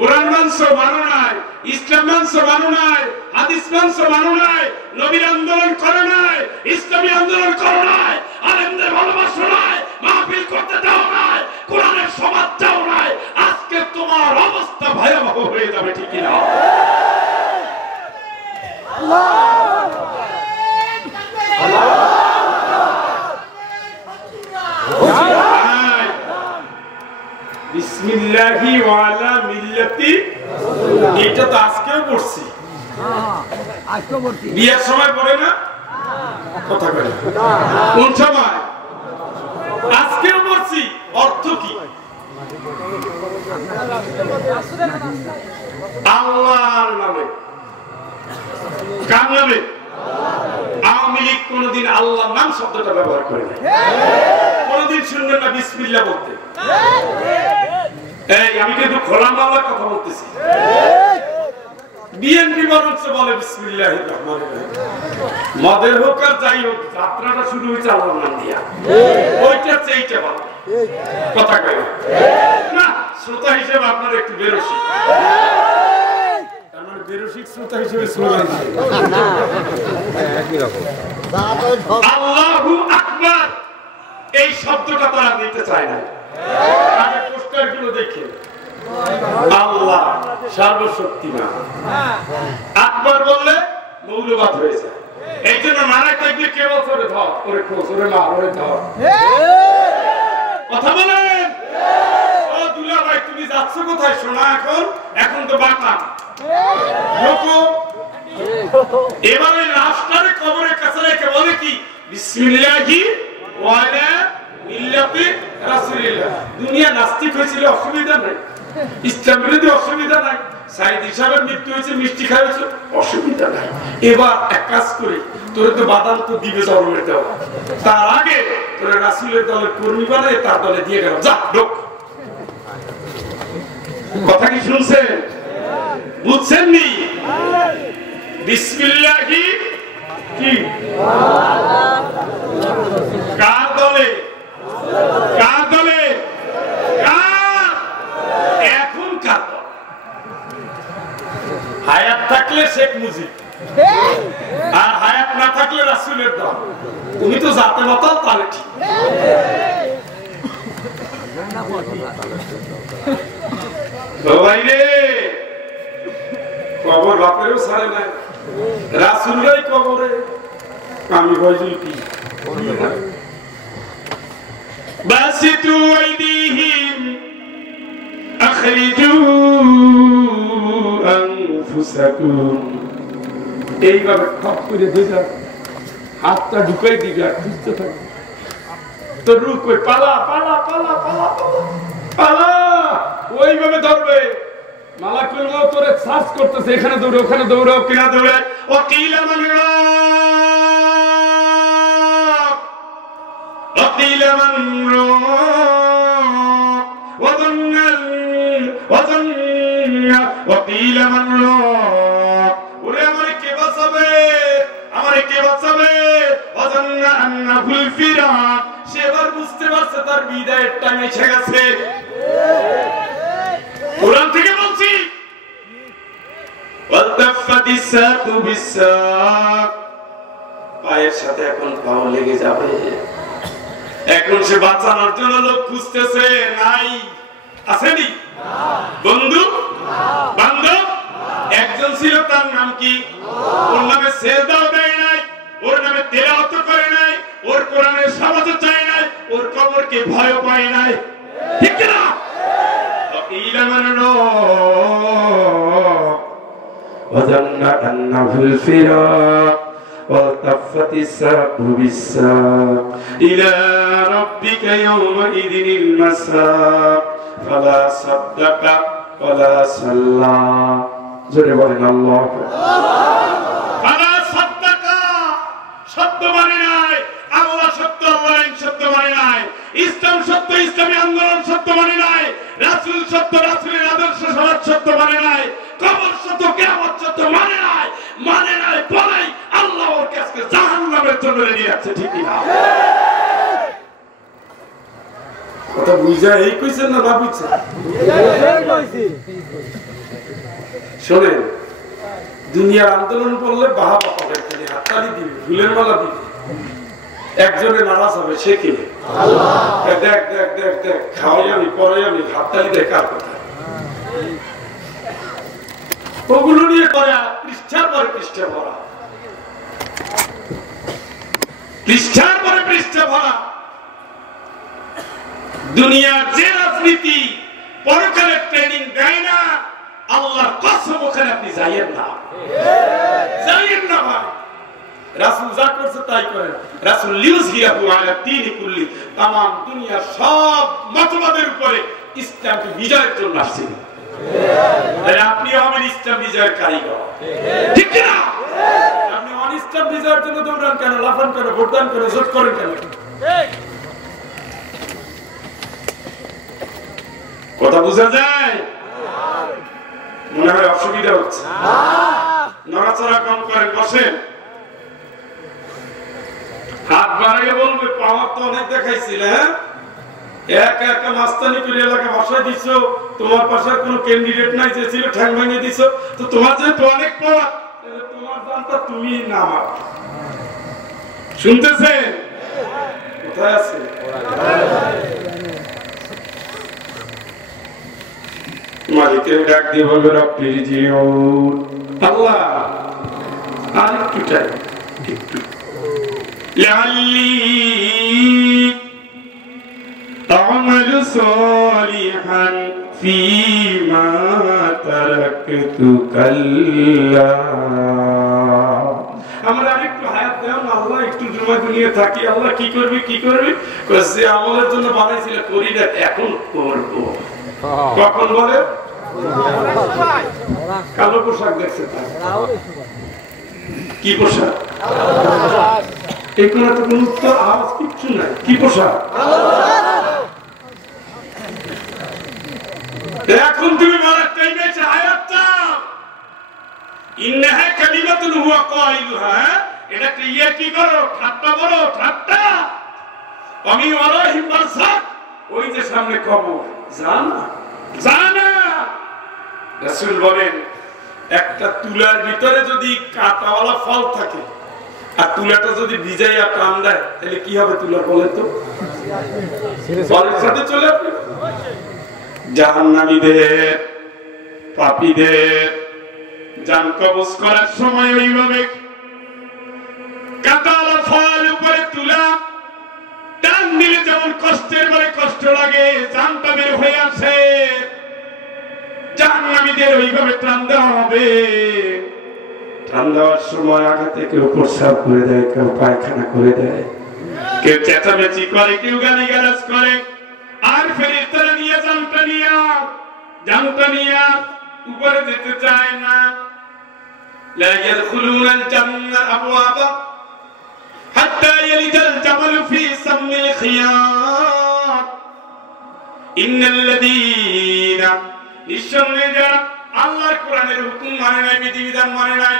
কোরআন মানছো মানো নাই, ইসলাম মানছো মানো নাই, হাদিস মানছো মানো নাই, নবীর আন্দোলন করে নাই, ইসলামী আন্দোলন করো নাই, আলেমদের ভালোবাসো নাই, মাহফিল করতে দাও নাই, কোরআনের সমাজ দাও নাই, আজকে তোমার অবস্থা ভয়াবহ হয়ে যাবে, ঠিক কিনা? বিসমিল্লাহি ওয়া আলা মিল্লাতি, এটা তো আজকেও পড়ছি, বিয়ের সময় পড়ে না? কথা বলে কোন সময়? আজকেও পড়ছি। অর্থ কি? আল্লাহর নামে। কার নামে? আওয়ামী লীগ কোনদিন আল্লাহর নাম শব্দটা ব্যবহার করে না, কোনদিন শুনবেন না বিসমিল্লাহ বলতে। এই আমি কিন্তু খোলামেলা কথা বলতেছি। বিএনপি বরঞ্চ বলে বিসমিল্লাহির রহমানির রহিম। মদের হোক আর যাই হোক, যাত্রাটা শুরু হয়েছে আল্লাহর নাম দিয়া, ওইটা চেয়েটা বলে। কথা কয় না? শ্রোতা হিসেবে আপনার একটু বেরসি, তার মানে বেরসিক শ্রোতা হিসেবে স্লোগান আল্লাহু আকবার, এই শব্দটা তারা নিতে চায় না। পোস্টার গুলো দেখে আল্লাহ সর্বশক্তিমান, আকবার বললে মৌলবাদ হয়ে যায়। এই জন্য নারা থাকলে কে বছরে ধর করে খোঁজরে মারে ধর। কথা বলেন। ও দুলা ভাই, তুমি যাচ্ছ কোথায় শোনা? এখন তো বাঁকা এবার ওই লাশটারে কবরের কাছে রেখে বলে কি বিসমিল্লাহি ওয়া আলা মিল্লাতি রাসূলিল্লাহ। দুনিয়া নাস্তিক হয়েছিল, অসুবিধা নাই, ইসলাম বিরোধী অসুবিধা নাই, সাইদ হিসাবের মৃত্যু হয়েছে, মিষ্টি খাওয়াছে, অসুবিধা নাই। এবার এক কাজ করে, তোরে তো বাদাম তো দিবে জন্মের দেওয়া, তার আগে তোরে রাসূলের দলের কর্মী বানায় তার দলে দিয়ে গেল, যা ঢোক। কথা কি শুনছেন? বুঝছেন নি? বিসমিল্লাহি কি কার দলে? কার দলে? এখন কার দল? হায়াত থাকলে শেখ মুজিব, আর হায়াত না থাকলে রাসূলের দল। তুমি তো জাতে মাতাল, তাহলে ঠিক। ভাইরে কবর বাপেরও ছাড়ে নাই, রাসূলরাই কবরে। আমি বলছি কি বাসিতু আইদিহিম আখরিজু আনফুসাকুম, এইভাবে খপ করে দিবা, হাতটা ঢুকাই দিবি আর খুঁজতে থাকবি। তো রূপ কই পালা পালা পালা পালা পালা, ওইভাবে ধরবে। মালাকুল মউত তোরে সার্চ করতেছে, এখানে দৌড়ে ওখানে দৌড়ে কিনা দৌড়ে। ও কিলা মানরা وقيل من راق وظن وقيل من راق ওরে আমারে কে বাঁচাবে, আমারে কে বাঁচাবে? وظن أنه الفراق, সেবার বুঝতে পারছে তার বিদায়ের টাইম এসে গেছে। কোরআন থেকে বলছি, والتفت الساق بالساق, পায়ের সাথে এখন পাও লেগে যাবে। এখন সে বাঁচানোর জন্য লোক খুঁজতেছে, নাই আসেনি বন্ধু বান্ধব। একজন ছিল, তার নাম কি? ওর নামে সেজদাও দেয় নাই, ওর নামে তেলাওয়াত করে নাই, ওর কোরআনের সাহায্য চায় নাই, ওর কবরকে ভয় পায় নাই, ঠিক না? ইলামান وظن أنه الفراق والتفت الساق بالساق إلى ربك يومئذ المساق فلا صدق ولا صلى জোরে বলেন আল্লাহ। فلا صدق, সত্য মানে নাই, আল্লাহ সত্য, আল্লাহ সত্য মানে নাই, ইসলাম সত্য, ইসলামী আন্দোলন সত্য মানে নাই, রাসূল সত্য, রাসূলের আদর্শ সমাজ সত্য মানে নাই, কবর সত্য, কিয়ামত সত্য মানে নাই। মানে নাই বলেই আল্লাহ ওর কাছে জাহান্নামের জন্য রেডি আছে, ঠিক না? কথা বুঝা এই কইছেন না, না বুঝছেন? শোনেন, দুনিয়ার আন্দোলন করলে বাহা পাবে, হাততালি দিবে, ফুলের মালা দিবে, একজনে নারাজ হবে, সে কে? দেখ দেখ দেখ দেখ, খাওয়াই আমি পরে আমি, হাততালি দেখ কার কথা? ওগুলো নিয়ে করে পৃষ্ঠার পরে পৃষ্ঠা ভরা, পৃষ্ঠার পরে পৃষ্ঠা ভরা। দুনিয়ার যে রাজনীতি পরকালের ট্রেনিং দেয় না, আল্লাহর কসম ওখানে আপনি যাইয়েন না, যাইয়েন না ভাই। রাসূল যা করছে তাই করেন। রাসূল লিউযহিরাহু আলা দীনি কুল্লি, तमाम দুনিয়ার সব মতবাদের উপরে ইসলামকে বিজয়ের জন্য আসছেন। তাহলে আপনি হবেন ইসলাম বিজয়ের কারিগর, ঠিক না? আপনি অনিসলাম বিজয়ের জন্য দৌড়ান কেন, লাফান কেন, ভোটদান কেন, জোট করেন কেন? কথা বোঝা যায়? মনে হয় অসুবিধা হচ্ছে, নড়াচড়া কম করেন, বসেন। হাত বাড়িয়ে বলবে, পাওয়ার তো অনেক দেখাইছিল, একা একা মাস্তানি করে এলাকা বসাই দিচ্ছ, তোমার পাশে কোনো ক্যান্ডিডেট নাই যে ছিল, ঠ্যাং ভেঙে দিচ্ছ, তো তোমার যেহেতু অনেক পাওয়ার, তোমার দামটা তুমি নামা। শুনতেছেন? কোথায় আছে? মালিকের ডাক দিয়ে বলবে, রব্বি জিউন, আল্লাহ আর একটু টাইম, একটু লাল্লি আ'মালু সালিহান ফীমা তারাকতু কাল্লা। আমরা আরেকটু হায়াত দেন আল্লাহ, একটু দুনিয়া থাকি, আল্লাহ কি করবি কি করবি, যে আমলের জন্য বানাইছিল করি না, এখন করব। কখন বলে? কালো পোশাক দেখছে, কি পোশাক? এই কোন তো কোন উত্তর আওয়াজ কিচ্ছু নাই। কি পোশাক? এখন তুমি বলার টাইমে আয়াতটা ইন্নাহা কালিমাতুন হুয়া কাইলুহা, এটা কি করো, ঠাট্টা করো, ঠাট্টা। আমি ওয়ালাহি বারসাক, ওই যে সামনে কবর, জানা জানা। রাসূল বলেন, একটা তুলার ভিতরে যদি কাঁটাওয়ালা ফল থাকে আর তুলাটা যদি ভিজাইয়া টান দেয়, তাহলে কি হবে তুলার? বলেন তো, ফলের সাথে চলে আসবে। জাহান্নামীদের, পাপীদের জান কবজ করার সময় ওইভাবে কাঁটাওয়ালা ফল উপরে তুলা টান দিলে যেমন কষ্টের পরে কষ্ট লাগে, জানটা বের হয়ে আসে, জাহান্নামীদের ওইভাবে টান দেওয়া হবে। টান দেওয়ার সময় আঘাতে কেউ প্রস্রাব করে দেয়, কেউ পায়খানা করে দেয়, কেউ চেঁচামেচি করে, কেউ গালিগালাজ করে, আর ফেরেশতারা নিয়ে জানটা নিয়ে উপরে যেতে চায় না। লা ইয়াদখুলুনাল জান্নাহ আবওয়াবা হাত্তা ইয়ালিজাল জামালু ফি সামিল খিয়াত। ইন্নাল্লাযীনা, নিশ্চয়ই যারা আল্লাহর কোরআনের হুকুম মানে নাই, বিধিবিধান মানে নাই,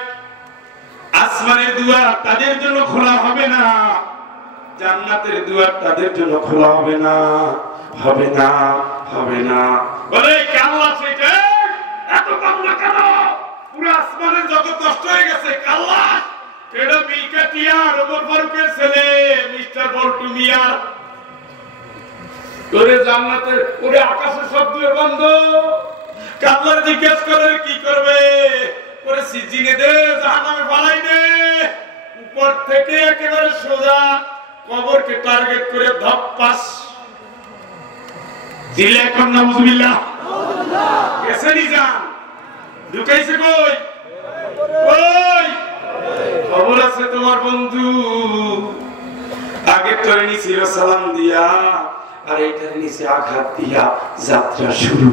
আসমানের দুয়ার তাদের জন্য খোলা হবে না, জান্নাতের দুয়ার তাদের জন্য খোলা হবে না, হবে না, হবে না। বলে আল্লাহ সেটা এত কম না কেন? পুরো আসমানের জগৎ নষ্ট হয়ে গেছে। আল্লাহ এটা মিলকাটিয়া ওমর ফারুকের ছেলে মিস্টার বল্টু মিয়া তোরে জান্নাতে, ওরে আকাশের শব্দ বন্ধ। কাল্লার জিজ্ঞেস করে কি করবে, করে সিজিনে দে, জাহান্নামে ফালাই দে, উপর থেকে একেবারে সোজা কবরকে টার্গেট করে ধপ্পাস দিলে। এখন নাউজুবিল্লাহ, গেছে নি জান, ঢুকাইছে কই? ওই খবর আছে তোমার বন্ধু, আগের ট্রেনে ছিল সালাম দিয়া, আর এইটার নিচে আঘাত দিয়া যাত্রা শুরু।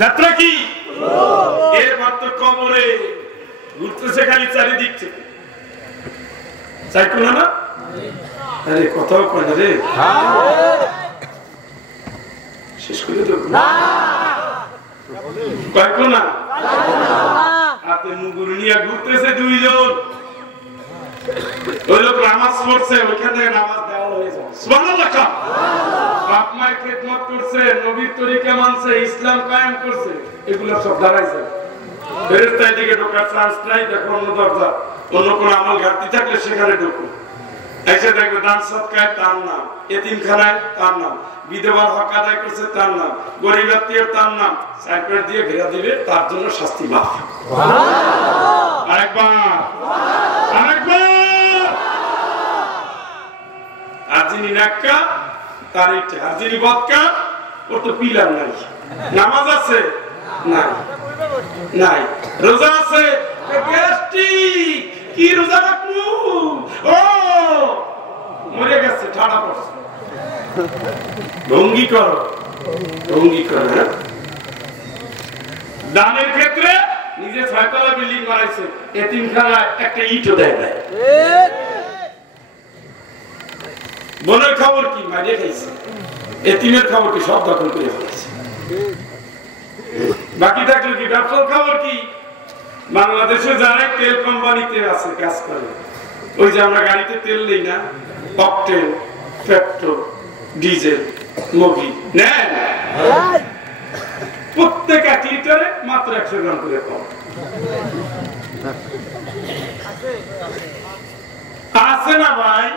যাত্রা কি? এরপর তো কবরে ঘুরতেছে খালি চারিদিক থেকে। চাই কোনা না? আরে কথাও কয় না রে, শেষ করে দেব কয় কোনা? হাতে মুগুর নিয়ে ঘুরতেছে দুইজন, ওই লোক নামাজ পড়ছে, ওইখান থেকে নামাজ দেওয়া হয়ে যাবে। সুবহানাল্লাহ। বাপ মায়ের খেদমত করছে, নবীর তরিকা মানছে, ইসলাম কায়েম করছে, এগুলো সব দাঁড়াইছে। ফেরেশতা এদিকে ঢোকার চান্স নাই, দেখো অন্য দরজা, অন্য কোন আমল ঘাটতি থাকলে সেখানে ঢুকো। এসে দেখবে দান সৎকায় তার নাম, এতিমখানায় তার নাম, বিধবার হক আদায় করছে তার নাম, গরিব আত্মীয় তার নাম, সাইকেল দিয়ে ঘেরা দিবে, তার জন্য শাস্তি মাফ। আরেকবার আর যিনি নাক্কা তার ইটা, আর যিনি বদকা ওর তো পিলার নাই। নামাজ আছে নাই, নাই রোজা আছে, কি রোজা রাখবো, ও মরে গেছে, ঠাড়া পড়ছে। ভঙ্গি করো, ভঙ্গি করো। দানের ক্ষেত্রে নিজে 6 তলা বিল্ডিং বানাইছে, এতিমখানায় একটা ইটও দেয় নাই। বোনের খবর কি, মারিয়ে খাইছে। এতিমের খবর কি, সব দখল করে ফেলেছে। বাকি থাকলো কি, ব্যবসার খবর কি, বাংলাদেশে যারা তেল কোম্পানিতে আছে কাজ করে, ওই যে আমরা গাড়িতে তেল নেই না, অকটেন, পেট্রোল, ডিজেল, মগি নেন, প্রত্যেক 1 লিটারে মাত্র 100 গ্রাম করে কম আছে না ভাই।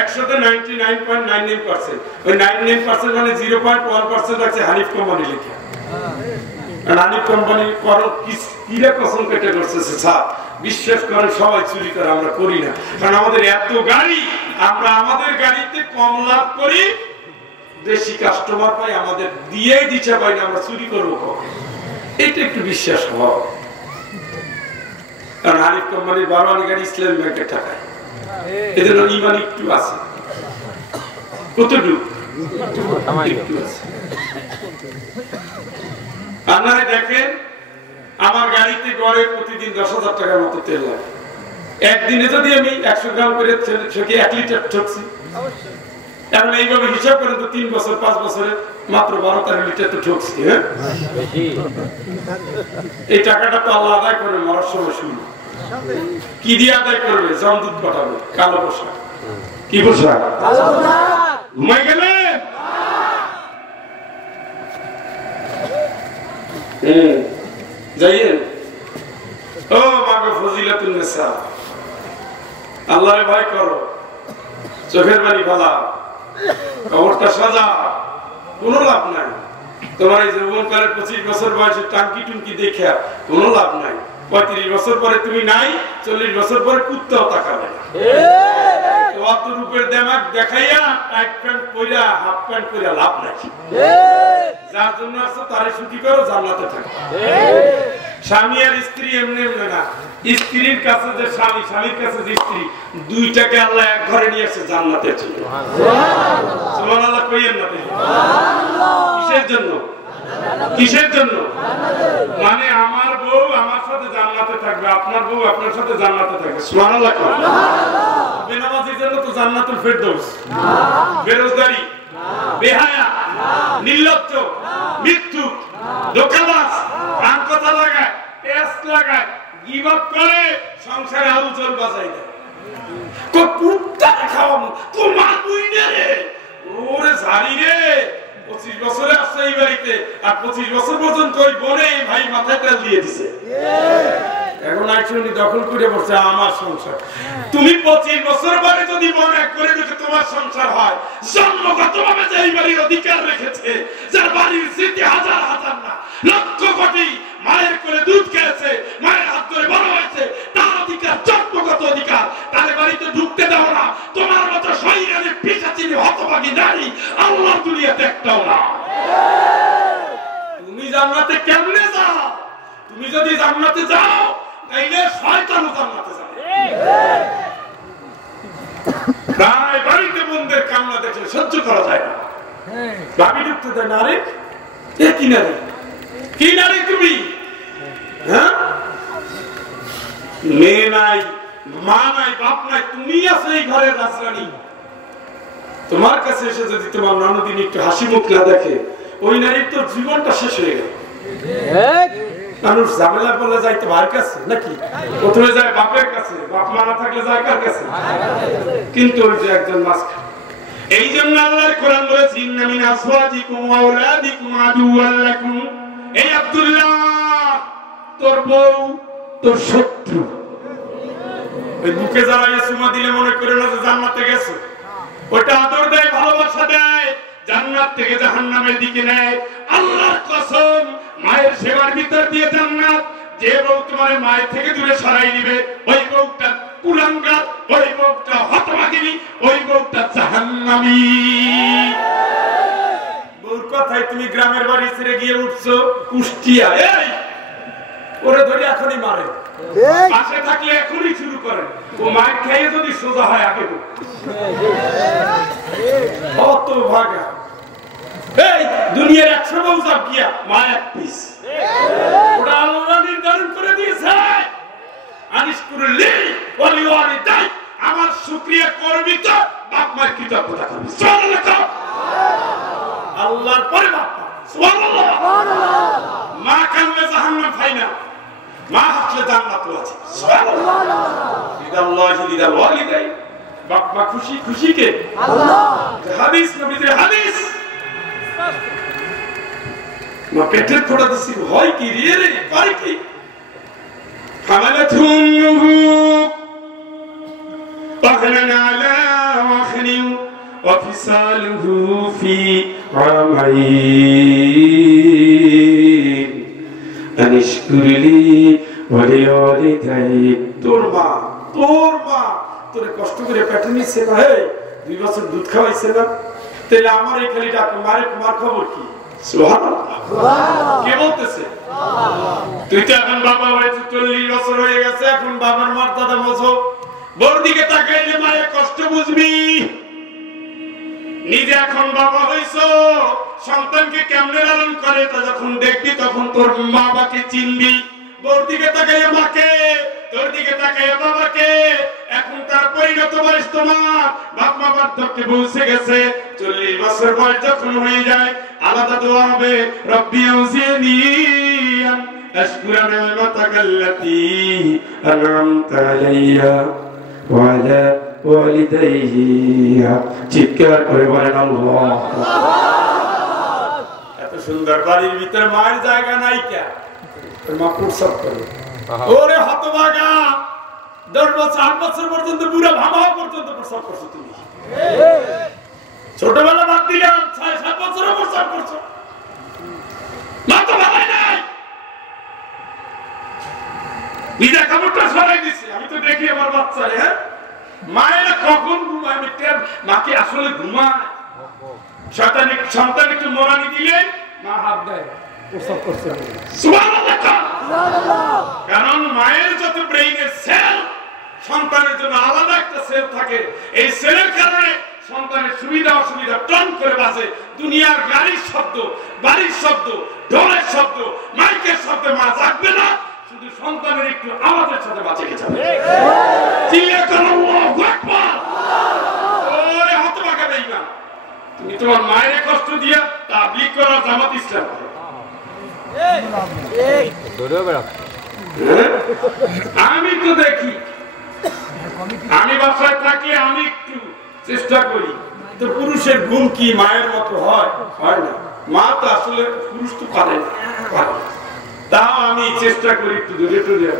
100তে 99.99%, ওই 99% মানে 0.1% আছে হানিফ কোম্পানি লিখে। হানিফ কোম্পানি করো কিরে কসম কেটে করছে স্যার, বিশ্বাস করেন সবাই চুরি করে, আমরা করি না। কারণ আমাদের এত গাড়ি, আমরা আমাদের গাড়িতে কম লাভ করি, বেশি কাস্টমার পাই, আমাদের দিয়েই দিচ্ছে পাই না, আমরা চুরি করবো কখন? এটা একটু বিশ্বাস হওয়া। কারণ হানিফ কোম্পানির বারোয়ানি গাড়ি ইসলামী ব্যাংকের টাকায়, এদের ইমান একটু আছে। কতটুকু একটু আছে। আপনারা দেখেন আমার গাড়িতে গড়ে প্রতিদিন 10,000 টাকার মতো তেল লাগে। একদিনে যদি আমি 100 গ্রাম করে 1 লিটার ঠকছি, এখন এইভাবে হিসাব করেন তো 3 বছর 5 বছরে মাত্র 12-13 লিটার তো ঠকছি। হ্যাঁ, এই টাকাটা তো আল্লাহ আদায় করে মরার সময় শুনল। কি দিয়ে আদায় করবে? জমদূত পাঠাবে, কালো পোশাক। কি পোশাক? ঘুমাই গেলে যাইয়েন। ও মাগো ফজিলাতুন নিসা, আল্লাহরে ভয় করো, চোখের বাড়ি ফালা, কবরটা সাজা, কোনো লাভ নাই। তোমার এই যৌবনকালের 25 বছর বয়সে টাঙ্কি টুঙ্কি দেখে কোনো লাভ নাই। 35 বছর পরে তুমি নাই, 40 বছর পরে কুত্তাও তাকাবে না। অত রূপের দেমাক দেখাইয়া টাইট প্যান্ট পইরা হাফ প্যান্ট পইরা লাভ নাই। যার জন্য আসো তারে সুখী করো, জান্নাতে থাকো। স্বামী আর স্ত্রী এমনি এমনি না, স্ত্রীর কাছে যে স্বামী, স্বামীর কাছে যে স্ত্রী, দুইটাকে আল্লাহ এক ঘরে নিয়ে আসছে জান্নাতের জন্য। সুবহানাল্লাহ কইয়েন না? কিসের জন্য? কিসের জন্য? মানে আমার বউ আমার সাথে জান্নাতে থাকবে, আপনার বউ আপনার সাথে জান্নাতে থাকবে। সুবহানাল্লাহ। বেনামাজির জন্য তো জান্নাতুল ফেরদৌস। বেরোজগারি, বেহায়া, নির্লজ্জ, মিথ্যুক, ধোঁকাবাজ, কান কথা লাগায়, পেঁয়াজ লাগায়, গীবত করে, সংসারে আউজল বাজাই দেয়। তো কুত্তা খাওয়াবো তোমার বুইনে রে, ওরে ঝাড়ি রে। 25 বছরে আসছে এই বাড়িতে, আর 25 বছর পর্যন্ত ওই বোনে ভাই মাথায় তেল দিয়ে দিছে। এখন একসঙ্গে দখল করে বসছে আমার সংসার। তুমি 25 বছর পরে যদি বোন এক করে দেখে তোমার সংসার হয়, জন্মগতভাবে যে এই বাড়ির অধিকার রেখেছে, যার বাড়ির স্মৃতি হাজার হাজার না লক্ষ কোটি, মায়ের কোলে দুধ খেয়েছে, মায়ের হাত ধরে বড় হয়েছে, তার অধিকার জন্মগত অধিকার, তার বাড়িতে ঢুকতে দাও না। তোমার মতো শরীরে পিছাচিনি হতভাগী নারী আল্লাহর দুনিয়াতে একটাও না। তুমি জান্নাতে কেমনে যাও? তুমি যদি জান্নাতে যাও তাইলে শয়তানও জান্নাতে যাবে। প্রায় বাড়িতে বোনদের কান্না দেখলে সহ্য করা যায় না, ভাবি ঢুকতে দেয় না। আরে এ কি নারী, কি নারী তুমি? হ্যাঁ, মেয়ে নাই, মা নাই, বাপ নাই, তুমি আছো এই ঘরের রাজরানী। তোমার কাছে এসে যদি তোমার ননদিনী একটু হাসি মুখ না দেখে, ওই নারীর তো জীবনটা শেষ হয়ে গেল। মানুষ ঝামেলা করলে যাইতে ভাইয়ের কাছে নাকি, প্রথমে যায় বাপের কাছে, বাপ মা না থাকলে যায় কার কাছে? কিন্তু ওই যে একজন মাঝখানে। এই জন্য আল্লাহর কোরআন বলেছে ইন্না মিন আসওয়াজিকুম ওয়া আওলাদিকুম আদুওয়াল লাকুম। এই আব্দুল্লাহ, তোর বউ তোর শত্রু। ওই বুকে জ্বালাইয়া চুমা দিলে মনে করে না যে জান্নাতে গেছে। ওটা আদর দেয়, ভালোবাসা দেয়, জান্নাত থেকে জাহান্নামের দিকে নেয়। আল্লাহর কসম, মায়ের সেবার ভিতর দিয়ে জান্নাত। যে বউ তোমার মায়ের থেকে দূরে সরাই দিবে, ওই বউটা কুলাঙ্গার, ওই বউটা হতভাগিনী, ওই বউটা জাহান্নামী। বউর কথায় তুমি গ্রামের বাড়ি ছেড়ে গিয়ে উঠছো কুষ্টিয়া, এই ওরে ধরে এখনই মারে। পাশে থাকলে এখনই শুরু করেন। ও মায়ের খেয়ে যদি সোজা হয় আগে কত ভাগা। এই দুনিয়ার 100 বউ সব গিয়া মা এক পিস। ওটা আল্লাহ নির্ধারণ করে দিয়েছে। আনিশকুরুল্লি ওয়ালি ওয়ালিদাই, আমার শুকরিয়া করবি তো বাপ মার কৃতজ্ঞতা করবি। সুবহানাল্লাহ। আল্লাহর পরে বাপ মা। সুবহানাল্লাহ। মা কানলে জাহান্নাম পাই না, মা হাসলে জান্নাত আছে। সুবহানাল্লাহ। লিল্লাহি লিল ওয়ালিদাই। বাপ মা খুশি, খুশি কে? আল্লাহ। হাদিস, নবীর হাদিস। মা পেটের ফোড়া দিছি হয় কি রে রে পারে কি? حملته أمه وهنا على وهن وفصاله في عامين أن اشكر لي ولوالديك। তোর মা তোরে কষ্ট করে পেটে নিচ্ছে না, হে 2 বছর দুধ খাওয়াইছে না, তাহলে আমার এই খালি ডাক মারে, মার খবর কি? সুবহানাল্লাহ। কে বলতেছে? তুই তো এখন বাবা হয়েছে, 40 বছর হয়ে গেছে, এখন বাবার মর্যাদা বোঝো। বউর দিকে তাকাইলে মায়ের কষ্ট বুঝবি। নিজে এখন বাবা হইছো, সন্তানকে কেমনে লালন করে তা যখন দেখবি তখন তোর মা বাবাকে চিনবি। বউর দিকে তাকাইয়া মাকে, তোর দিকে তাকাইয়া বাবাকে। এখন তার পরিণত বয়স তোমার, বাপ মা বার্ধক্যে পৌঁছে গেছে। 40 বছর বয়স যখন হয়ে যায়, আলাদা দোয়া হবে, রব্বি আউজিনি আন আশকুরা নি'মাতাকা আল্লাতী আন'আমতা আলাইয়া ওয়া আলা ওয়ালিদাইয়া। চিৎকার করে বলেন আল্লাহ। এত সুন্দর বাড়ির ভিতরে মায়ের জায়গা নাই কে? মা প্রসব করে। ওরে হতভাগা, 10 বছর 8 বছর পর্যন্ত বুড়া ভাবা পর্যন্ত প্রসব করছো তুমি। ছোটবেলা বাদ দিলাম, 6-7 বছর প্রসব করছো। মা তো ভাবাই নাই, নিজে কাপড়টা সরাই দিছি। আমি তো দেখি আমার বাচ্চারে, হ্যাঁ মায়েরা কখন ঘুমায়, মাকে আসলে ঘুমায়। সন্তান একটু মোরানি দিলে মা হাত দেয়, প্রসব করছে। সুবহানাল্লাহ। কারণ মায়ের যত ব্রেইনের সেল, সন্তানের জন্য আলাদা একটা সেল থাকে। এই সেলের কারণে সন্তানের সুবিধা অসুবিধা টন করে বাজে। দুনিয়ার গাড়ির শব্দ, বাড়ির শব্দ, ঢোলের শব্দ, মাইকের শব্দে মা জাগবে না, শুধু সন্তানের একটু আওয়াজের সাথে মা জেগে যাবে। আল্লাহু আকবার। ওরে হতভাগা বেঈমান, তুমি তোমার মায়ের কষ্ট দিয়া তাবলীগ করো, জামাত ইসলাম করো। আমি তো দেখি, আমি বাসায় থাকলে আমি একটু চেষ্টা করি, তো পুরুষের ঘুম কি মায়ের মতো হয়? হয় না। মা তো আসলে পুরুষ তো পারে না, তাও আমি চেষ্টা করি একটু দূরে টুরে।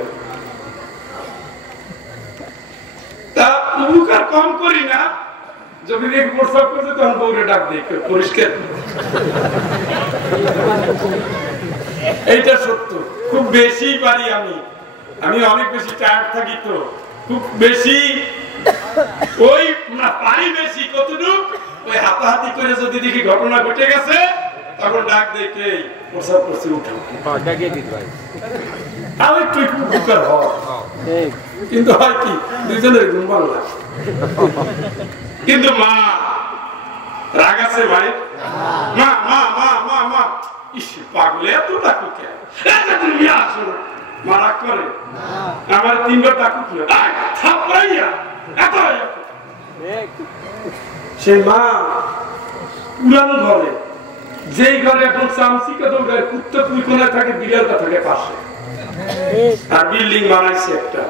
তা উপকার কম করি না, যদি দেখি প্রস্রাব করছে তখন বউরে ডাক দিই পরিষ্কার। এইটা সত্য, খুব বেশি পারি আমি অনেক বেশি টায়ার্ড থাকি, তো খুব বেশি ওই না পারি বেশি। কতটুক ওই হাতাহাতি করে যদি দেখি ঘটনা ঘটে গেছে, তখন ডাক দেখে প্রস্রাব করছে উঠো, তাও একটু উপকার হয়। কিন্তু হয় কি, দুজনের ঘুম ভালো লাগে। কিন্তু মা রাগ আছে ভাই, মা মা মা মা মা ইস পাগলে এত ডাকু কে? তুমি আসো না, মা রাগ করে। আমার 3 বার ডাকু কি থাপাইয়া এত সেই মা পুরান ঘরে, যেই ঘরে এখন চামচিকা দৌড়ায়, কুত্তা পুইকোনায় থাকে, বিড়ালটা থাকে পাশে। আর বিল্ডিং বানাইছে একটা,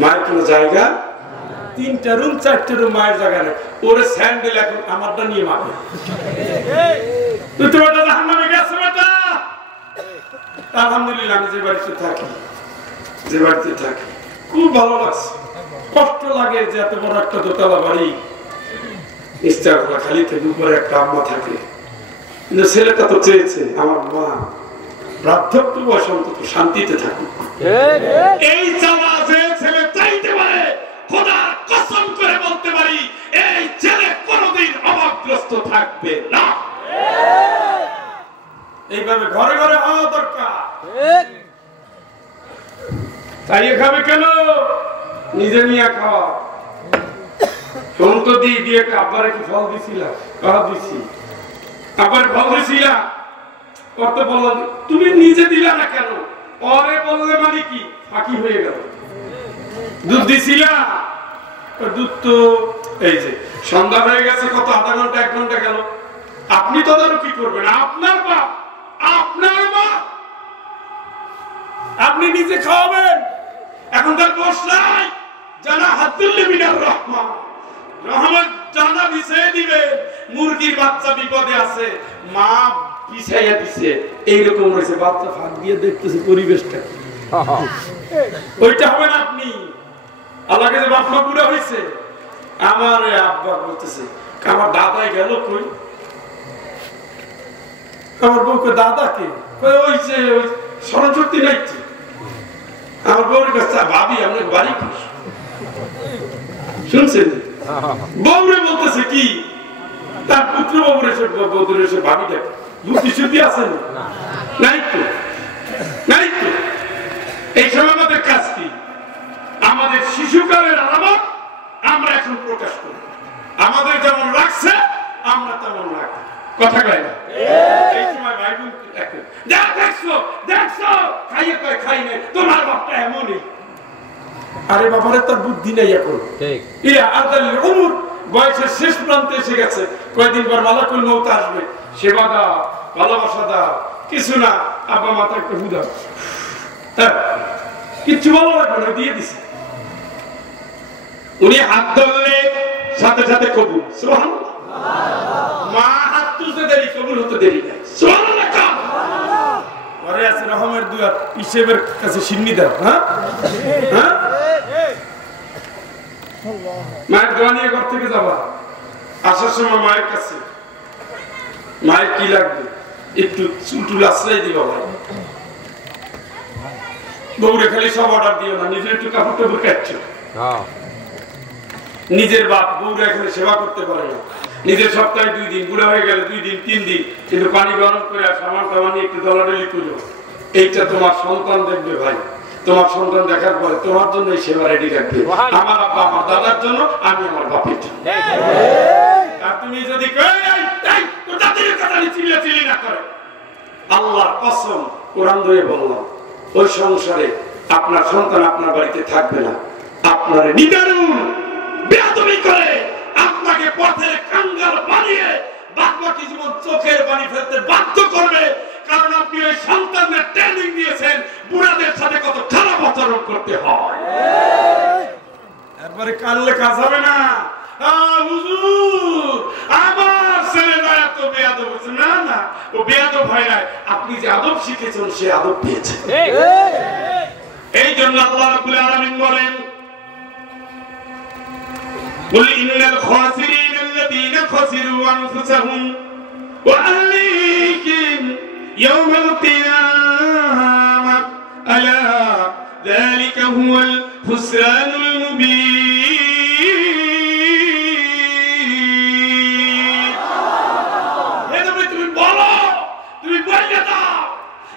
মায়ের কোনো জায়গা, 3টা রুম 4টে রুম মায়ের জায়গা নেই। ওরে স্যান্ডেল এখন আমারটা নিয়ে মারবে, তুই তো বেটা জাহান্নামে গেছে বেটা। আলহামদুলিল্লাহ আমি যে বাড়িতে থাকি খুব ভালো লাগছে। কষ্ট লাগে যে এত বড় একটা দোতলা বাড়ি, নিশ্চয়ই খালি থেকে উপরে একটা আম্মা থাকে, কিন্তু ছেলেটা তো চেয়েছে আমার মা বার্ধক্য বয়স অন্তত শান্তিতে থাকুক। এই চাওয়া যে ছেলে চাইতে পারে, খোদার কসম করে বলতে পারি এই ছেলে কোনোদিন অভাবগ্রস্ত থাকবে না। এইভাবে ঘরে ঘরে হওয়া দরকার। তাই খাবে কেন, নিজে নিয়ে খাওয়া। তো দিয়ে আবার একটু ফল দিছিলাম, দিছি আবার ফল দিছিলাম, কত বললাম তুমি নিজে দিলা না কেন, পরে বললে মানে কি ফাঁকি হয়ে গেল। দুধ দিছিলা, দুধ তো এই যে সন্ধ্যা হয়ে গেছে, কত আধা ঘন্টা 1 ঘন্টা গেল, আপনি তদারকি করবেন। আপনার বাপ, আপনি নিজে খাওয়াবেন। এখন তার বস নাই, জানা হাতুল্লি মিনার রহমান, রহমত জানা বিছিয়ে দিবে। মুরগির বাচ্চা বিপদে আছে, মা বিছাইয়া দিছে, এইরকম হয়েছে, বাচ্চা ফাঁক দিয়ে দেখতেছে পরিবেশটা, ওইটা হবে না। আপনি আল্লাহকে যে বাপমা বুড়া হয়েছে, আমার আব্বা বলতেছে আমার দাদাই গেল কই, আমার বউকে দাদাকে ওই যে ওই স্মরণ শক্তি নাই। আমার বউর কাছে ভাবি আমরা বাড়ি শুনছেন, বউরে বলতেছে কি তার পুত্র বউরে বৌদের এসে ভাবি দেখে বুদ্ধি শুদ্ধি আছে নাই তো, নাই তো। এই সময় আমাদের কাজ কি, আমাদের শিশুকালের আলামত আমরা এখন প্রকাশ করি, আমাদের যেমন রাখছে আমরা তেমন রাখি, কথা কয় না। এই সময় ভাই বোন দেখছো খাইয়ে কয় খাই নাই, তোমার বাপটা এমনই। আরে বাবারে তার বুদ্ধি নেই এখন, উমর বয়সের শেষ প্রান্তে এসে গেছে, কয়েকদিন পর মালাকুল মউত আসবে, সেবা দাও, ভালোবাসা দাও, কিছু না আব্বা মাথা একটু হুদা, কিচ্ছু ভালো লাগবে না, দিয়ে দিছে। উনি হাত ধরলে সাথে সাথে কবুল, সুবহানাল্লাহ। মা হাত তুলতে দেরি, কবুল হতে দেরি নাই, সুবহানাল্লাহ। ঘরে আছে রহমের দুয়ার, হিসেবের কাছে সিন্নি দাও। হ্যাঁ হ্যাঁ, মায়ের দোয়া নিয়ে ঘর থেকে যাবা, আসার সময় মায়ের কাছে মায়ের কি লাগবে একটু চুলটুল আশ্রয় দিবা ভাই। বউরে খালি সব অর্ডার দিও না, নিজের একটু কাপড় টাপড় কাটছো। নিজের বাপ বউরে এখানে সেবা করতে পারে না, নিজের সপ্তাহে 2 দিন, বুড়া হয়ে গেলে 2 দিন 3 দিন, কিন্তু পানি গরম করে সামান টামান একটু দলাডলি করো। এইটা তোমার সন্তান দেখবে ভাই, তোমার সন্তান দেখার পরে তোমার জন্য এই সেবা রেডি রাখবে। আমার আব্বা আমার দাদার জন্য, আমি আমার বাপের জন্য। আর তুমি যদি চিল্লাচিল্লি না করে, আল্লাহর কসম কোরআন দিয়ে বললাম, ওই সংসারে আপনার সন্তান আপনার বাড়িতে থাকবে না। আপনার নিদারুন বেয়াদবি করে আপনাকে পথে কাঙ্গাল বানিয়ে বাকি জীবন চোখের পানি ফেলতে বাধ্য করবে, কারণ আপনি ওই সন্তানদের ট্রেনিং দিয়েছেন বুড়াদের সাথে কত খারাপ আচরণ করতে হয়। একবারে কানলে কাজ হবে না। হুজুর আমার ছেলেরা এত বেয়াদব হয়েছে, না না, ও বেয়াদব হয় না, আপনি যে আদব শিখেছেন সে আদব পেয়েছে। এই জন্য আল্লাহ রাব্বুল আলামিন বলেন, قل إن الخاسرين الذين خسروا أنفسهم وأهليهم يوم القيامة ألا ذلك هو الخسران المبين. هذا بيتوي بولا توي بولا দাও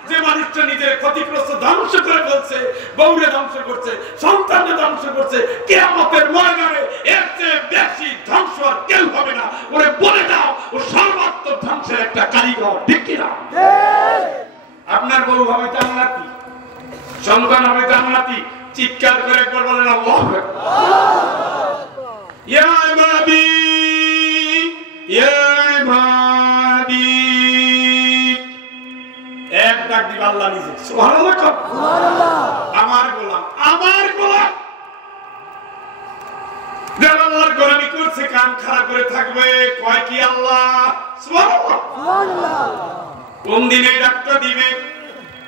যে মানুষটা নিজের ক্ষতিগ্রস্ত ধ্বংস করে ফেলছে, বউরে ধ্বংস করছে, সন্তানকে ধ্বংস করছে, কিয়ামতের ময়দানে এর চেয়ে বেশি ধ্বংস আর কেউ হবে না। ওরে বলে দাও ও সর্বাত্মক ধ্বংসের একটা কারিগর, ঠিক কি না? আপনার বউ হবে জান্নাতি, সন্তান হবে জান্নাতি, চিৎকার করে একবার বলেন আল্লাহু আকবার। ইয়া ইবাদি ইয়া ইবাদি, এক ডাক দিবে আল্লাহ নিজে। সুবহানাল্লাহ। সুবহানাল্লাহ। আমার গোলাম যারা আল্লাহর গোলামি করছে কান খাড়া করে থাকবে, কয় কি আল্লাহ। সুবহানাল্লাহ। সুবহানাল্লাহ। কোন দিনে ডাক্তার দিবে?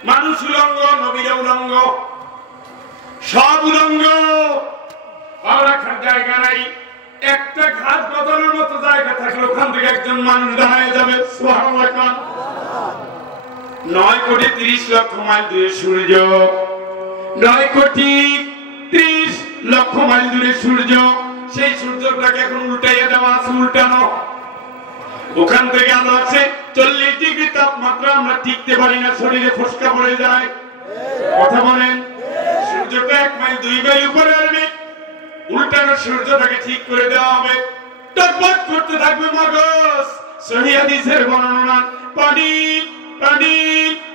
মানুষ উলঙ্গ, নবীরা উলঙ্গ, সব উলঙ্গ, পা রাখার জায়গা নাই। একটা ঘাস বদলের মতো জায়গা থাকলে ওখান থেকে একজন মানুষ দাঁড়ায় যাবে। সুবহানাল্লাহ। 9 কোটি 30 লক্ষ মাইল দূরে সূর্য, 9 কোটি 30 লক্ষ মাইল দূরে সূর্য। সেই সূর্যটাকে এখন উল্টাইয়া দেওয়া আছে, উল্টানো। ওখান থেকে আলো আছে 40 ডিগ্রি তাপমাত্রা, আমরা টিকতে পারি না, শরীরে ফোসকা পড়ে যায়। কথা বলেন। সূর্যটা 1 মাইল 2 মাইল উপরে আসবে, উল্টানো সূর্যটাকে ঠিক করে দেওয়া হবে, টকবক করতে থাকবে মগজ। সহিহ হাদিসের বর্ণনা, পানি পানি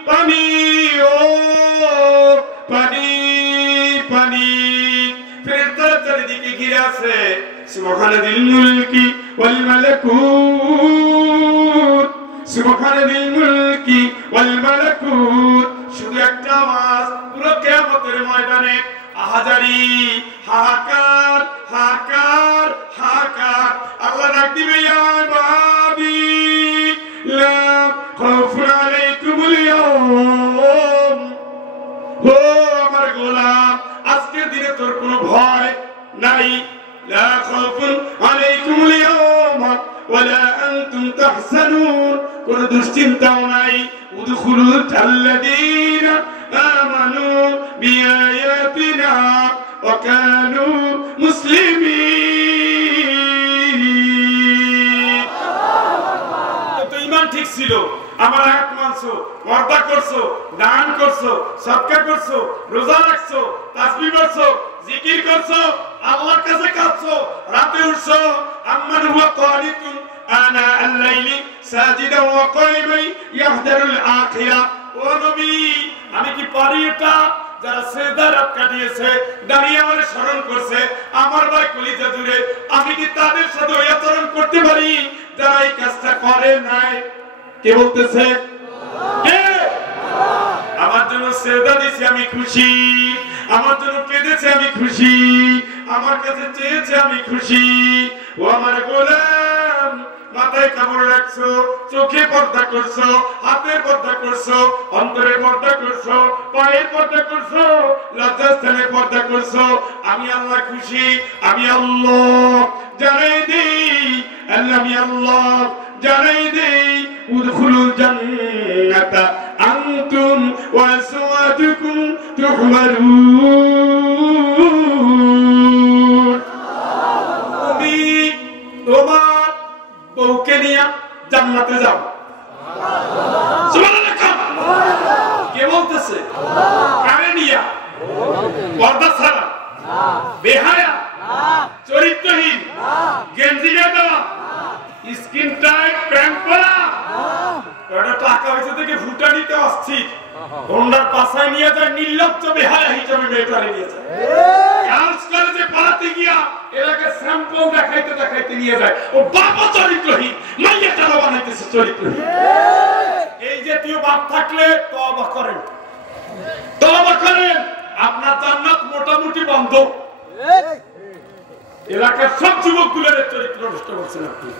পানি, ও পানি পানি। ফেরেশতারা চারিদিকে ঘিরে আছে। সুবহানাল মুলকি ওয়াল মালাকুত, সুবহানাল মুলকি ওয়াল মালাকুত। শুধু একটা আওয়াজ পুরো কিয়ামতের ময়দানে, আহাজারি, হাহাকার হাহাকার হাহাকার। আল্লাহ ডাক দিবে, ইয়া বাবি লা খাউফুন আলাইকুমুল ইয়াওম। ও আমার গোলাম, আজকের দিনে তোর কোনো ভয় নাই। লা খাউফুন আলাইকুমুল ইয়াওম ওয়ালা আনতুম তাহজানুন, কোনো দুশ্চিন্তাও নাই। উদখুলুল জান্নাতিনা আমানু বিআয়াতিনা ওয়া কানু মুসলিমিন। তো ঈমান ঠিক ছিল, আমার আয়াত মানছো, ওয়াদা করছো, দান করছো, সদকা করছো, রোজা রাখছো, তাসবিহ করছো, জিকির করছো, আল্লাহর কাছে কাঁদছো, রাতে উঠছো। আম্মান হুয়া কানিতুন আনা আল-লাইলি সাজিদান ওয়া কাইমান ইয়াহদারুল আখিরা। ও নবী, আমি কি পারি এটা? যারা সিজদায় রাত কাটিয়েছে, দাঁড়িয়ে আমার স্মরণ করছে, আমার ভাই কলিজা জুড়ে, আমি কি তাদের সাথে ওই আচরণ করতে পারি যারা এই কাজটা করে নাই? কে বলতেছে? কে? আমার জন্য সিজদা দিয়েছে, আমি খুশি। আমার জন্য কেঁদেছে, আমি খুশি। আমার কাছে চেয়েছে, আমি খুশি। ও আমার গোলাম, মাথায় কাপড় রাখছো, চোখে পর্দা করছো, হাতের পর্দা করছো, অন্তরের পর্দা করছো, পায়ের পর্দা করছো, লজ্জাস্থানে পর্দা করছো। আমি আল্লাহ খুশি। আমি আল্লাহ জানাই দেই, আমি আল্লাহ জানাই দেই, উদখুলুল জান্নাতা আনতুম ওয়া আজওয়াজুকুম তুহবারুন। তুমি তোমার বউকে নিয়ে জান্নাতে যাও। সুবহানাল্লাহ। কে বলতেছে? কারে নিয়া? পর্দা ছাড়া, বেহায়া, চরিত্রহীন, গেঞ্জি দেওয়া, স্কিন টাইট প্যান্ট পরা, এটা টাকা হয়েছে থেকে ফুটানিতে অস্থির, হোন্ডার পাশায় নিয়ে যায়, নির্লজ্জ বেহায়া হিসাবে মেয়েটারে নিয়ে যায়। গার্লস কলেজে পড়াতে গিয়া এলাকে স্যাম্পল দেখাইতে দেখাইতে নিয়ে যায়। ও বাবা চরিত্রহীন, মাইয়া টাকা বানাইতেছে চরিত্রহীন। এই জাতীয় বাপ থাকলে তওবা করেন, তওবা করেন, আপনার জান্নাত মোটামুটি বন্ধ। এলাকার সব যুবকগুলোর চরিত্র নষ্ট করছেন আপনি।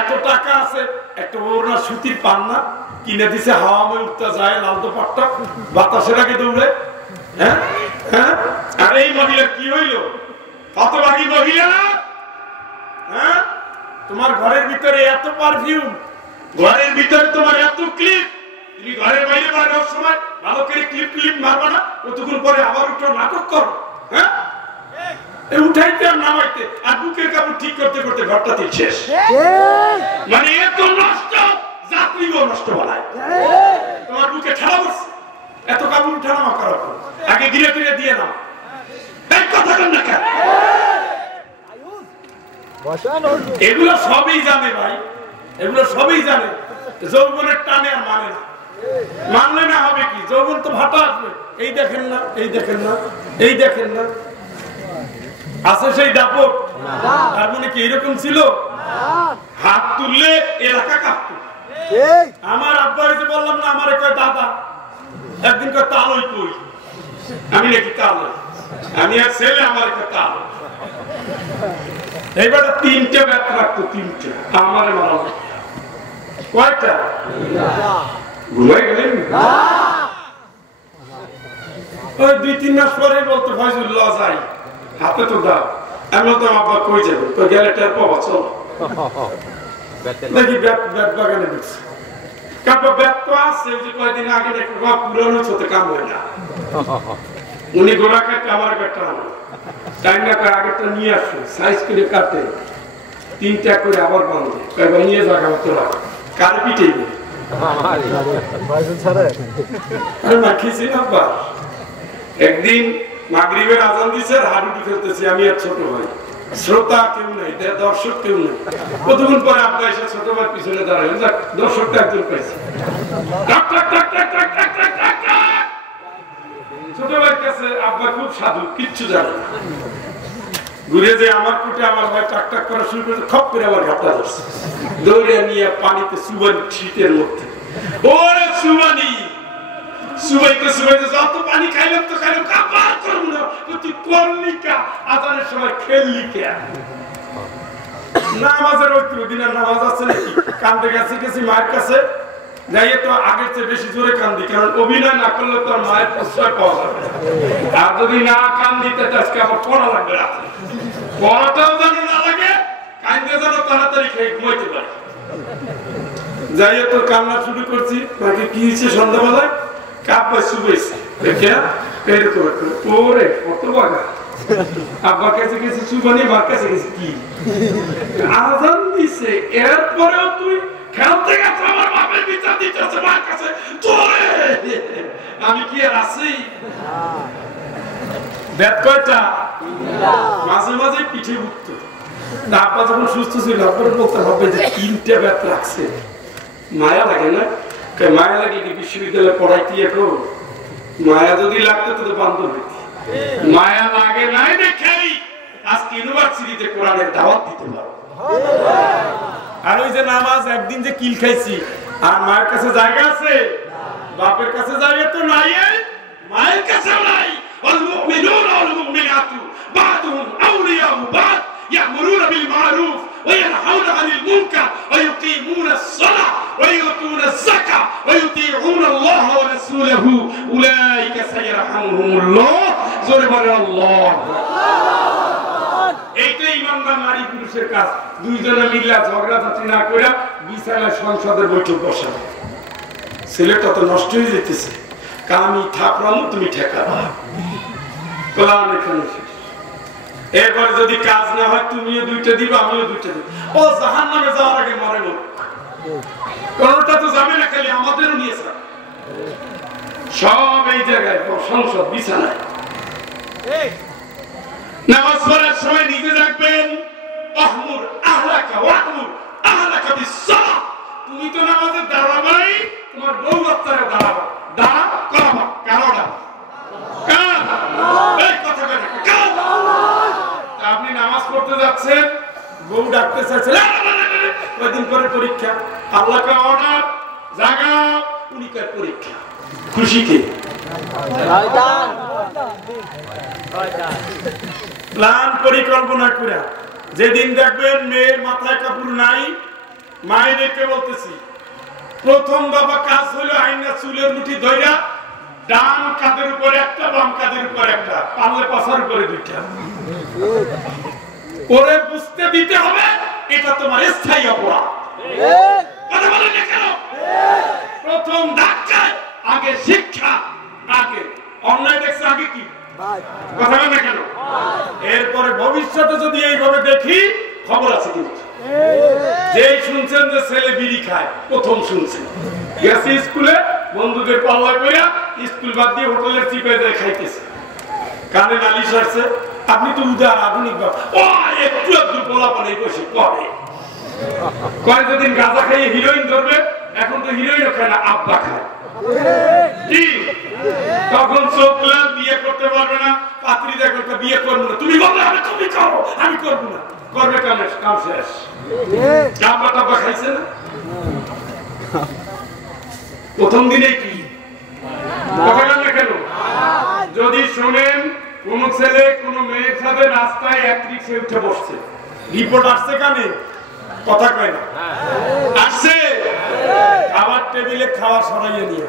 এত টাকা আছে, একটা ওরা সুতির পান্না কিনে দিছে, হাওয়াময় উঠতে যায়, লাল দোপাট্টা, বাতাসের আগে দৌড়ে। হ্যাঁ হ্যাঁ। আর এই মহিলা কি হইল? হতভাগী মহিলা। হ্যাঁ, তোমার ঘরের ভিতরে এত পারফিউম, ঘরের ভিতরে তোমার এত ক্লিপ, তুমি ঘরের বাইরে বাড়ার সময় ভালো করে ক্লিপ ক্লিপ মারবা না, কতক্ষণ পরে আবার উঠো নাটক করো। হ্যাঁ, উঠাইতে আর নামাইতে আর বুকের কাপড় ঠিক করতে করতে ঘরটাতে শেষ। মানে এত নষ্ট, যাত্রীও নষ্ট বানায়। তোমার বুকে ঠাড়া বসছে, এত কাপড় উঠা নামা করা, আগে গিরে ফিরে দিয়ে নাও। এই কথা কেন না? এগুলো সবই জানে ভাই, এগুলো সবই জানে। যৌবনের টানে আর মানে না, মানলে না হবে কি? যৌবন তো ভাটা আসবে। এই দেখেন না, এই দেখেন না, এই দেখেন না, আছে সেই দাপট। তার মানে কি এরকম ছিল? হাত তুললে এলাকা কাঁপত। আমার আব্বা হয়েছে, বললাম না, আমার কয় দাদা, একদিন কয় তালই কই, আমি নাকি তালই, আমি আর ছেলে আমার একটা তাল। এইবার 3টে ব্যাট রাখতো, 3টে আমারে মারা কয়টা ভুলে গেলেন। ওই 2-3 মাস পরে বলতো ফয়জুল্লাহ যাই, হাতে তো দাও। আমি বলতাম আব্বা কই যাবে, তো গেলে টের পাবো, চলো দেখি ব্যাট বাগানে ঢুকছে। কারণ ব্যাট তো আছে, যে কয়েকদিন আগে দেখো পুরনো ছোট কাম হয় না, উনি গোড়া কাটতে আমার ব্যাটটা আনো, টাইম না করে আগেরটা নিয়ে আসো, সাইজ করে কাটে 3টা করে আবার বাঁধে, কয়েকবার নিয়ে যাক আমার তোরা কার পিঠেই মাখিয়েছি না। আব্বা একদিন মাগরিবের আজান দিছে, হাডুডু খেলতেছি আমি আর ছোট ভাই, শ্রোতা কেউ নেই, দর্শক কেউ নেই। কতক্ষণ পরে আব্বা এসে ছোট ভাই পিছনে দাঁড়ালেন, দর্শকটা একজন পাইছে, ছোট ভাইয়ের কাছে আব্বা খুব সাধু, কিচ্ছু জানে না। ঘুরে যে আমার কুটে আমার ভাই টাক টাক করা শুরু করেছে, খপ করে আমার ঘাপটা ধরছে, দৌড়ে নিয়ে পানিতে সুবানি, শীতের মধ্যে ওরে সুবানি সুবাইতে সুবাইতে যত পানি খাইলাম তো খাইলাম, কাবার করবো না, তুই করলি কা, আজানের সময় খেললি কে? নামাজের ওই দিনের নামাজ আছে নাকি, কান্দে গেছি মায়ের কাছে যাইয়ে তো আগের চেয়ে বেশি জোরে কান্দি, কারণ অভিনয় না করলে তো আর মায়ের প্রশ্রয় পাওয়া যাবে। আর যদি না কান্দিতে আজকে আমার পড়া লাগবে, রাতে পড়াটাও যেন না লাগে, কান্দে যেন তাড়াতাড়ি খেয়ে ঘুমাইতে পারে। যাইয়ে তো কান্না শুরু করছি, মাকে কি হয়েছে সন্ধ্যাবেলায়, কাব্বা শুভেছে দেখে এরকম ওরে কত বাগা, আব্বার কাছে গেছি সুবানি, মার কাছে গেছি কি আজান দিছে, এরপরেও তুই খেলতে গেছে আমার বাপের বিচার দিতেছে মার কাছে, তোরে আমি কি আর আছি? ব্যাট কয়টা? মাঝে মাঝে পিঠে উঠত। আব্বা যখন সুস্থ ছিল আপনারা বলতে হবে যে 3টে ব্যাট রাখছে, মায়া লাগে না? মায়া লাগে কি বিশ্ববিদ্যালয়ে পড়াইতে এখন? মায়া যদি লাগতো তো বান্ধব, মায়া লাগে নাই দেখেই আজকে ইউনিভার্সিটিতে কোরআনের দাওয়াত দিতে পারো। আর ওই যে নামাজ একদিন যে কিল খাইছি, আর মায়ের কাছে জায়গা আছে, বাপের কাছে জায়গা তো নাই, মায়ের কাছে নাই। ওয়াল মুমিনুনা ওয়াল মুমিনাতু বা'দুহুম আওলিয়াউ বা'দ ইয়া'মুরুনা বিল মা'রুফ ওয়া ইয়ানহাউনা 'আনিল মুনকার ওয়া ইউকিমুনা আস-সালাহ ওয়া ইউতুনা আয-যাকাহ ওয়া ইউতিউনা আল্লাহ ওয়া রাসূলাহু উলাইকা সায়ারহামুহুমুল্লাহ। জোরে বলেন আল্লাহু আকবার। এইটাই ইমানদার নারী পুরুষের কাজ, দুইজনে মিলে ঝগড়াঝাটি না করে বিছানায় সংসদের বৈঠক বসা। ছেলেটা তো নষ্ট হয়ে যেতেছে, আমি থাকলাম তুমি ঠেকাবা, কোরআন এখানে শেষ। এরপরে যদি কাজ না হয় তুমিও 2টা দিবা, আমিও 2টা দিব। ও জাহান্নামে যাওয়ার আগে মরে লোক, কোনটা তো যাবে না, খালি আমাদেরও নিয়েছে সব এই জায়গায় সংসদ বিছানায়। নামাজ পড়ার সময় নিজে রাখবেন, আহমুর আহলাকা ওয়াহমুর আহলাকা বিস-সালাহ। তুমি তো নামাজে দাঁড়াবাই, তোমার বউ বাচ্চারা দাঁড়াবা, দাঁড়া করাবা, কারোটা কার এই কথা বলে কার। আপনি নামাজ পড়তে যাচ্ছেন, বউ ডাকতে চাইছে, কয়েকদিন পরে পরীক্ষা, আল্লাহকে অর্ডার জাগাও, উনি কার পরীক্ষা, খুশি কে? প্ল্যান পরিকল্পনা করে যেদিন দেখবেন মেয়ের মাথায় কাপড় নাই, মায়েদেরকে বলতেছি প্রথম বাবা কাজ হলো আইনা চুলের মুঠি ধইরা ডান কাঁধের উপরে একটা, বাম কাঁধের উপরে একটা, পারলে পাশার উপরে 2টা, ওরে বুঝতে দিতে হবে এটা তোমার স্থায়ী অপরাধ। কথা বলেন না কেন? প্রথম ধাক্কায় আগে শিক্ষা, আগে অন্যায় দেখছে, আগে কি কথা বলেন না কেন? এরপরে ভবিষ্যতে যদি এইভাবে দেখি খবর আছে কিন্তু, যেই শুনছেন যে ছেলে বিড়ি খায়, প্রথম শুনছেন গেছে স্কুলে বন্ধুদের পাল্লা কইরা স্কুল বাদ দিয়ে হোটেলের চিপে যায় খাইতেছে, কানে নালিশ আসছে। আপনি তো উদার আধুনিক বাবা, ও একটু একটু পোলাপানি বসে পড়ে কয়, যেদিন গাঁজা খাইয়ে হিরোইন ধরবে, এখন তো হিরোইনও খায় না, আব্বা খায়। কি তখন চোখ লাল, বিয়ে করতে পারবে না, পাত্রী দেখো বিয়ে করবো না, তুমি বলবে আমি তুমি করো, আমি করবো না, করবে কামে কাম শেষ। আব্বা টাব্বা খাইছে না প্রথম দিনে কি কথা রিপোর্ট আসছে কানে কথা কয় না আসছে খাবার টেবিলে খাওয়া সরাইয়ে নিয়ে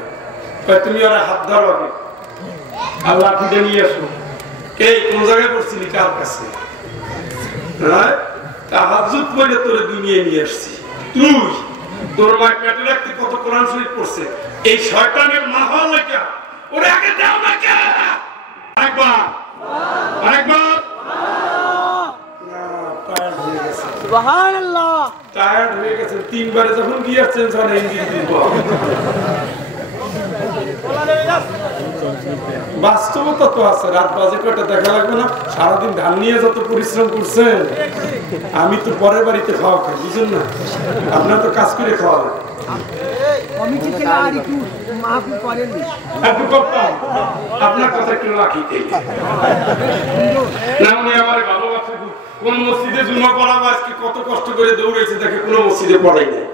তুমি ওরা হাত ধরো আগে আর লাঠিটা নিয়ে আসো এই কোন জায়গায় পড়ছিলি কার কাছে হ্যাঁ তাহাজ্জুদ করে তোরে দুনিয়ায় নিয়ে আসছি তুই তোর মা পেটে রাখতে কত কোরআন শরীফ পড়ছে এই শয়তানের মাহল লেখা ওরে আগে দাও না কে আরেকবার আরেকবার সুবহানাল্লাহ টায়ার্ড হয়ে গেছে তিনবারে যখন গিয়ার চেঞ্জ হয় ইঞ্জিন দিব বাস্তবতা তো আছে রাত বাজে কয়টা দেখা লাগবে না সারাদিন ধান নিয়ে যত পরিশ্রম করছেন আমি তো পরের বাড়িতে খাওয়া খাই বুঝলেন না আপনার তো কাজ করে খাওয়া আপনার কথা একটু রাখি আমার ভালো আছে কোন মসজিদে জুমা পড়াবো আজকে কত কষ্ট করে দৌড়েছে দেখে কোন মসজিদে পড়াই নাই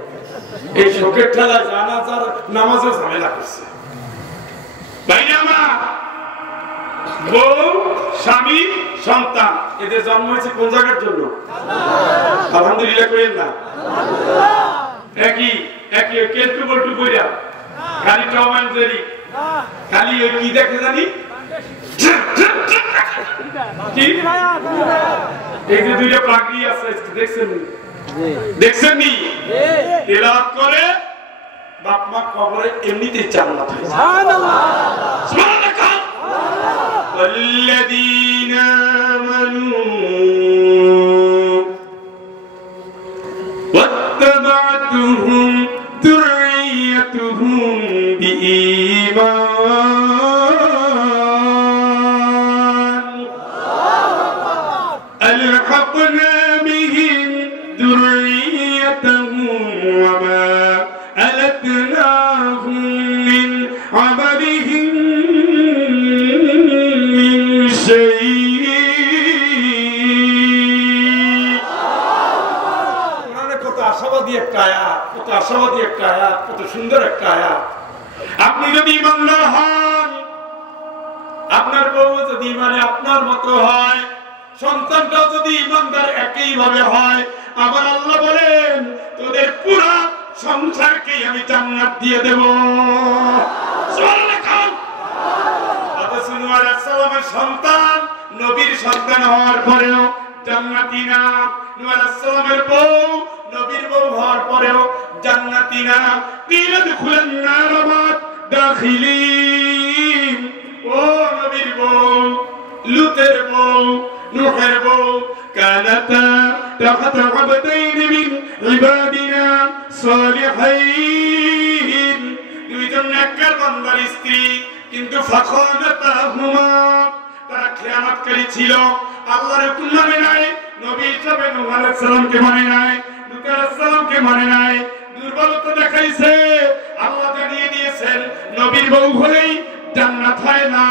এই শোকের ঠেলা জানাজার নামাজের ঝামেলা করছে বাইরে আমার বউ স্বামী সন্তান এদের জন্ম হয়েছে কোন জায়গার জন্য আলহামদুলিল্লাহ করেন না একই একই কেন্টু বল্টু কইরা খালি টম এন্ড জেরি খালি ওই কি দেখে জানি কি এই যে দুইটা পাগড়ি আছে দেখছেন দেখছেন নি তেলাওয়াত করে বাপ মা কবরে এমনিতেই জান্নাত হয় সুবহানাল্লাহ সুবহানাল্লাহ والذين آمنوا واتبعتهم ذريتهم بإيمان ألحقنا بهم ذريتهم وما ألتناهم من عملهم من شيء কত আশাবাদী একটা আয়াত কত আশাবাদী একটা আয়াত কত সুন্দর একটা আয়াত আপনি যদি ইমানদার হন আপনার বউ যদি ইমানে আপনার মতো হয় সন্তানটাও যদি ইমানদার একই ভাবে হয় আবার আল্লাহ বলেন তোদের পুরো সংসারকেই আমি জান্নাত দিয়ে দেব সুবহানাল্লাহ আদম আলাইহিস সালামের সন্তান নবীর সন্তান হওয়ার পরেও জান্নাতি না নূহ আলাইহিস সালামের বউ নবীর বউ হওয়ার পরেও জান্নাতি না কিলা দুখুলান নার মাত দাখিলিন ও নবীর বউ লুতের বউ নূহের বউ কানাতা তাহতা আবদাইন মিন ইবাদিনা সালিহিন দুইজন নেককার বান্দার স্ত্রী কিন্তু ফাখানাতাহুমা তারা খিয়ানতকারী ছিল আল্লাহর হুকুম মানে নাই নবী হিসাবে নূহ আলাইহিস সালামকে মানে নাই লূত আলাইহিস সালামকে মানে নাই দুর্বলতা দেখাইছে আল্লাহ জানিয়ে দিয়েছেন নবীর বউ হলেই জান্নাত হয় না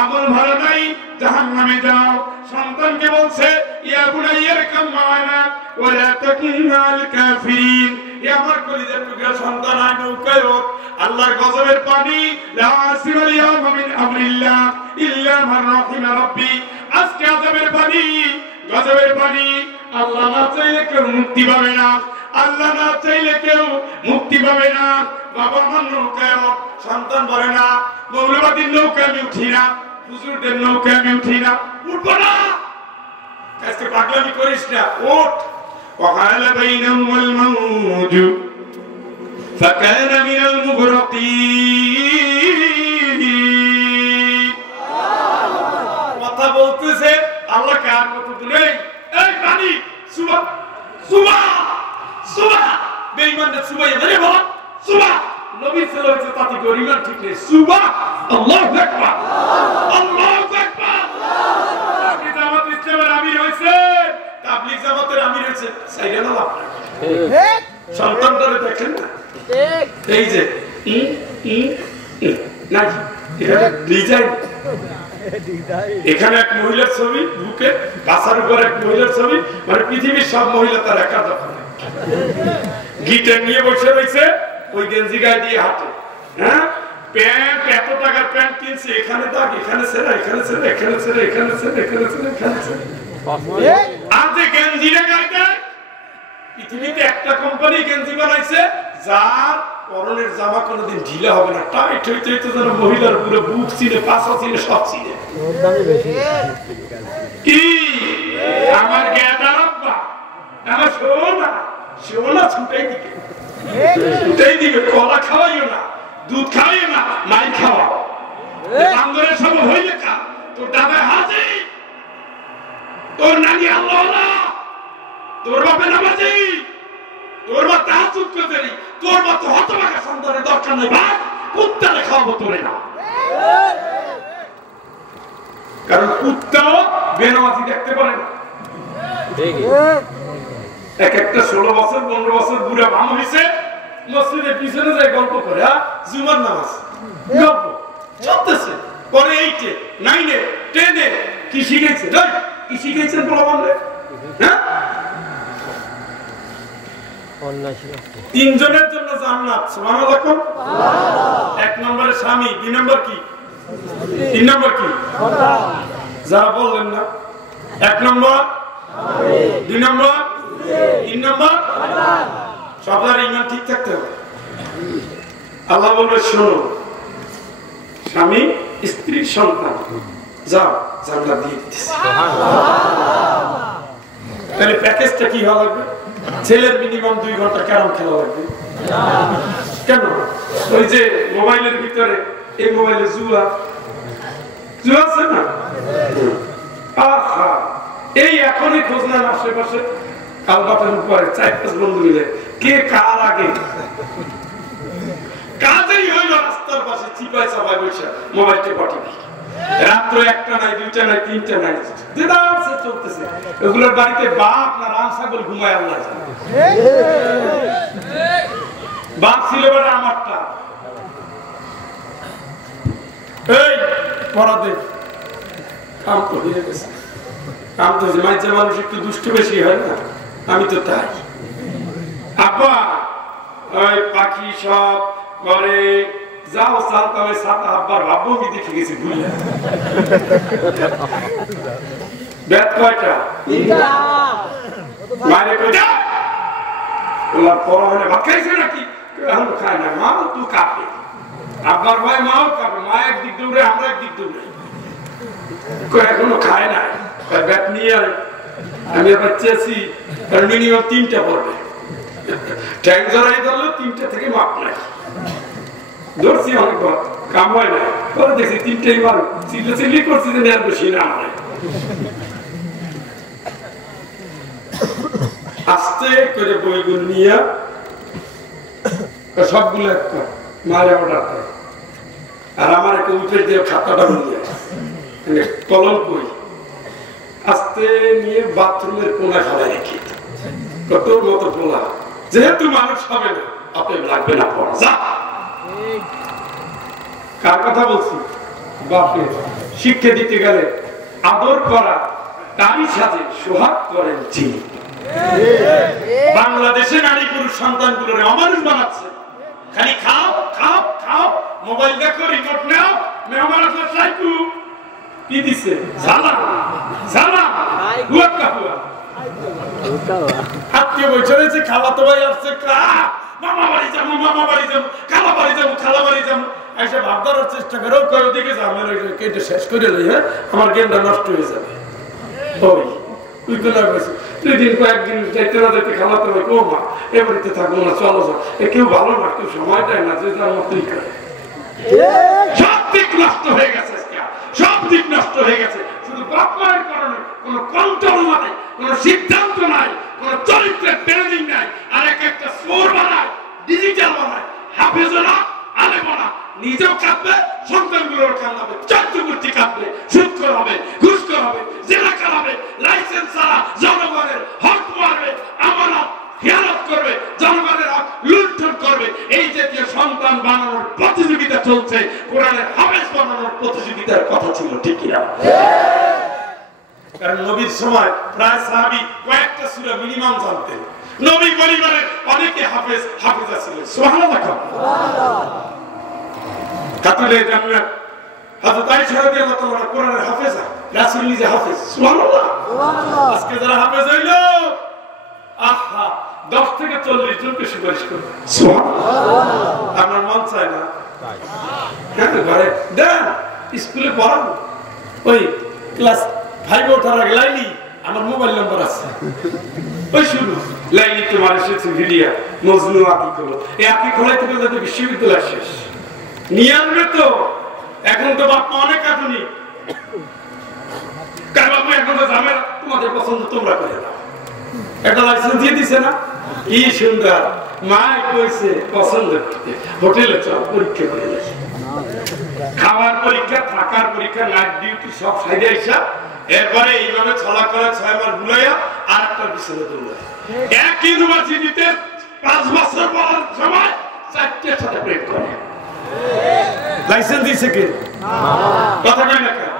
আমল ভালো নাই জাহান্নামে যাও সন্তানকে বলছে ইয়া বুনাইয়া কাম মানা ওয়ালা তাকুন মাল কাফিরিন এ আমার কলিজার টুকরা সন্তান আয় নৌকায় হোক আল্লাহর গজবের পানি লা আসিমাল ইয়াউমা মিন আমরিল্লাহ ইল্লা মান রাহিমা রাব্বি আজকে আযাবের পানি গজবের পানি আল্লাহ না চাইলে কেউ মুক্তি পাবে না আল্লাহ না চাইলে কেউ মুক্তি পাবে না বাবা আমার নৌকায় হোক সন্তান বলে না মৌলবাদীর নৌকায় আমি উঠি না হুজুরদের নৌকায় আমি উঠি না উঠবো না আজকে পাগলামি করিস না ওঠ وحال بينهم الموج فكان من المغرقين কথা বলতেছে আল্লাহ কার কত দূরে এই পানি সুবা সুবা সুবা বেঈমানদের সুবা এবারে বল সুবা নবী সাল্লাল্লাহু আলাইহি ওয়াসাল্লাম তাতে গরিমান ঠিক নেই সুবা আল্লাহু আকবার আল্লাহু আকবার আপনি জামাত ইসলামের আমির হইছে তাবলীগ জামাতের আমির হইছে সাইডানা লাভ ঠিক সন্তানদের দেখেন না ঠিক এই যে না এটা ডিজাইন এখানে এক মহিলার ছবি বুকে বাসার উপর এক মহিলার ছবি মানে পৃথিবীর সব মহিলা তার একা দখল গিটার নিয়ে বসে রয়েছে ওই গেঞ্জি গায়ে দিয়ে হাঁটে হ্যাঁ প্যান্ট এত টাকার প্যান্ট কিনছে এখানে দাগ এখানে ছেড়া এখানে ছেড়া এখানে ছেড়া এখানে ছেড়া এখানে ছেড়া এখানে ছেড়া আর যে গেঞ্জিটা গায়ে দেয় পৃথিবীতে একটা কোম্পানি গেঞ্জি বানাইছে যার পরনের জামা কোনোদিন ঢিলা হবে না, টাইট হইতে হইতে যেন মহিলার পুরো বুক চিনে, পাছা চিনে, সব চিনে। কি আমার গেদার আব্বা, আমার সোনা সোনা ছুটাই দিবে, ছুটাই দিবে। কলা খাওয়াইও না, দুধ খাওয়াইও না, মাই খাওয়া। বান্দরের সব হইলে কা তোর দাদা হাজি, তোর নানি আল্লাহ, তোর বাপে নামাজি, তোর মা তাহাজ্জুদ করে, তোর মা তো হতভাগা সন্তানের দরকার নেই। ভাই কুত্তারে খাওয়াবো তোরে না, কারণ কুত্তাও বেনামাজি দেখতে পারে না। এক একটা 16 বছর 15 বছর বুড়া বাম হয়েছে, মসজিদের পিছনে যায় গল্প করে, জুমার নামাজ গল্প চলতেছে। পরে 8-এ 9-এ 10-এ কি শিখেছে, কি শিখেছেন প্রমাণ? হ্যাঁ, তিনজনের জন্য জান্নাত। সুবহানাল্লাহ। 1 নম্বরে স্বামী, 2 নম্বর কি, 3 নম্বর কি, যারা বললেন না। 1 নম্বর, 2 নম্বর, 3 নম্বর, সবার ঈমান ঠিক থাকতে হবে। আল্লাহ বলবে শোনো, স্বামী স্ত্রী সন্তান যাও জান্নাত দিয়ে দিতেছে। তাহলে প্যাকেজটা কি হওয়া লাগবে? ছেলের মিনিমাম 2 ঘন্টা ক্যারম খেলা লাগবে। কেন? ওই যে মোবাইলের ভিতরে, এই মোবাইলে জুয়া আছে না, আহা, এই এখনই খোঁজ নেন আশেপাশে, কাল বাপের উপরে 4-5 বন্ধু মিলে কে কার আগে। কাজেই হইল রাস্তার পাশে চিপায় চাপায় বসে মোবাইলটি পাঠিয়ে, রাত্র 1টা নাই, 2টা নাই, 3টা নাই, যেটা আছে চলতেছে। এগুলোর বাড়িতে বাপ না রাম ছাগল ঘুমায় আল্লাহ জানে। বাপ ছিল বলে আমারটা, এই পরাদে কাম তো হয়ে গেছে, কাম তো মাইজা মানুষ একটু দুষ্ট বেশি হয় না, আমি তো তাই। আব্বা ওই পাখি সব করে যাও চালতা, ওই সাতা আব্বার ভাববো কি দেখে গেছি ভুলে। বেদ কয়টা? মায়ের কয়টা? ওলা পড়া হলে ভাত খাইছে নাকি? এখন খায় না, মা তুই কাঁপে, আব্বার ভাই মাও কাঁপে, মা একদিক দৌড়ে, আমরা একদিক দৌড়ে, এখনো খায় না। ব্যাট নিয়ে আমি আবার চেয়েছি, মিনিমাম 3টা পড়বে, ট্যাঙ্ক জড়াই ধরলো 3টা থেকে মাপ নাই, ধরছি অনেকবার কাম হয় না, পরে দেখছি 3টাই মার, চিল্লি করছি যে আর বেশি না হয়। আস্তে করে বইগুলো নিয়ে সবগুলো মারে অর্ডার করে, আর আমার একটা উঠে দিয়ে খাতাটা নিয়ে কলম কই আস্তে নিয়ে বাথরুমের কোনা খাওয়া রেখে, কত মতো পোলা, যেহেতু মানুষ হবে না আপনি লাগবে না পড়া, যা। কার কথা বলছি? বাপের। শিক্ষা দিতে গেলে আদর করা তারই সাথে সোহাগ করেন যিনি। বাংলাদেশে নারী পুরুষ সন্তানগুলোর অমানুষ বানাচ্ছে, খালি খাও খাও খাও, মোবাইল দেখো, রিমোট নাও, মেহমান আসলে সাইকু কি দিছে, সালাম সালাম, হুয়া কাহুয়া, আত্মীয় বৈঠক হয়েছে, খালাতো ভাই আসছে, মামা বাড়ি যাবো, মামা বাড়ি যাবো, খালা বাড়ি যাবো, খালা বাড়ি যাবো, এসে ভাব ধরার চেষ্টা করে কয় দিকে যাবো, কেটে শেষ করে লই, হ্যাঁ আমার গেমটা নষ্ট হয়ে যাবে। ওই তুই তো লাগছে 2 দিন কয়েকদিন যাইতে না যাইতে খালাতো ভাই, ও মা এ বাড়িতে থাকবো না, চলো যাও, কেউ ভালো না, কেউ সময় দেয় না, যে যার মতোই করে। সব দিক নষ্ট হয়ে গেছে, সব দিক নষ্ট হয়ে গেছে, শুধু বাপ মায়ের কারণে। কোন কন্ট্রোল নাই, কোন সিদ্ধান্ত নাই, কোন চরিত্রের ট্রেনিং নাই, আর একটা সোর বানায়, ডিজিটাল বানায়, হাফেজও না, আলেমও না, নিজেও কাঁদবে, সন্তানগুলোর কাঁদাবে, চর্চকুর্তি কাঁদবে, সুদ করাবে, ঘুষ করাবে, জেলা করাবে, লাইসেন্স ছাড়া জনগণের হক মারবে, আমানত খেয়ালত করবে, জনগণের হক লুণ্ঠন করবে। এই জাতীয় সন্তান বানানোর প্রতিযোগিতা চলছে, কোরআনের হাফেজ বানানোর প্রতিযোগিতার কথা ছিল, ঠিক কিনা? কারণ নবীর সময় প্রায় সাহাবী কয়েকটা সূরা মিনিমাম জানতেন, নবী পরিবারের অনেকে হাফেজা ছিলেন। সুবহানাল্লাহ। কাতুলে জান্নাত হযরত আয়েশা রাদিয়াল্লাহু তাআলা কোরআনের হাফেজা, রাসূল নিজে হাফেজ। সুবহানাল্লাহ। আজকে যারা হাফেজ হইল, আহা 10 থেকে 40 জনকে সুপারিশ করবে। আমার মন চায় না ঘরে দেন স্কুলে পড়াবো, ওই ক্লাস 5 ওঠার আগে লাইলি আমার মোবাইল নাম্বার আছে, ওই শুরু লাইলি তোমার এসেছে ভিডিয়া মজনু আঁকি খোলো, এই আঁকি খোলাই থেকে যাতে বিশ্ববিদ্যালয় শেষ নিয়ে আনবে তো। এখন তো বাপ্পা অনেক আধুনিক, কার বাপ্পা এখন তো ঝামেলা, তোমাদের পছন্দ তোমরা করে দাও, একটা লাইসেন্স দিয়ে দিছে না, কি সুন্দর মা কইছে পছন্দ করতে, হোটেলে চল পরীক্ষা করে যাই, খাওয়ার পরীক্ষা থাকার পরীক্ষা নাইট ডিউটি সব সাইডে আইসা, এরপরে এইভাবে ছলা করে 6 বার বুলাইয়া আর একটা পিছনে দৌড়ায়। এক ইউনিভার্সিটিতে 5 বছর পড়ার সময় 4টের সাথে প্রেম করে, লাইসেন্স দিছে কে? কথা কই না কেন?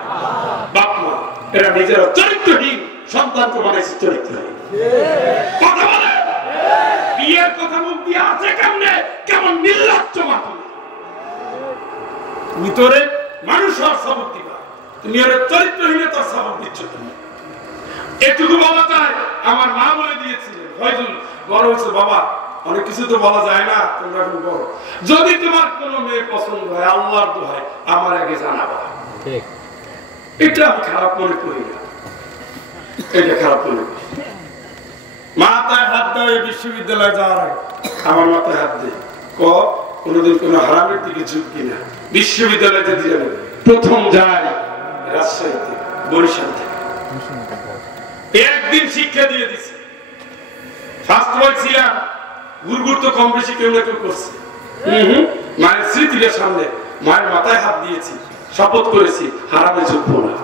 বাপ মা এরা নিজেরা চরিত্রহীন সন্তানকে বানাইছে চরিত্রহীন। কথা বলে বিয়ের কথা মুখ দিয়ে আছে কেমনে, কেমন নির্লজ্জ মাত্র। তুমি তোরে মানুষ হওয়ার সবক দিবা, তুমি ওর চরিত্রহীনতার সবক দিচ্ছ। তুমি এটুকু বলা যায়, আমার মা বলে দিয়েছিলেন ফয়জুল বড় হচ্ছে বাবা, অনেক কিছু তো বলা যায় না, তোমরা এখন বড়, যদি তোমার কোনো মেয়ে পছন্দ হয় আল্লাহর দোহাই আমার আগে জানাবা। এটা আমি খারাপ মনে করি না, এটা খারাপ মনে করি। মাথায় হাত দেয় বিশ্ববিদ্যালয়ে যাওয়ার আগে আমার মাথায় হাত দেয়, কোনদিন কোন হারামের দিকে ঝুঁকি না। বিশ্ববিদ্যালয়ে যেতে যাবে প্রথম যায় রাজশাহীতে, বরিশাল থেকে, একদিন শিক্ষা দিয়ে দিছে। ফার্স্ট বলছিলাম গুরগুর তো কম বেশি কেউ না কেউ করছে, মায়ের স্মৃতির সামনে মায়ের মাথায় হাত দিয়েছি, শপথ করেছি হারামে ঝুঁকবো না।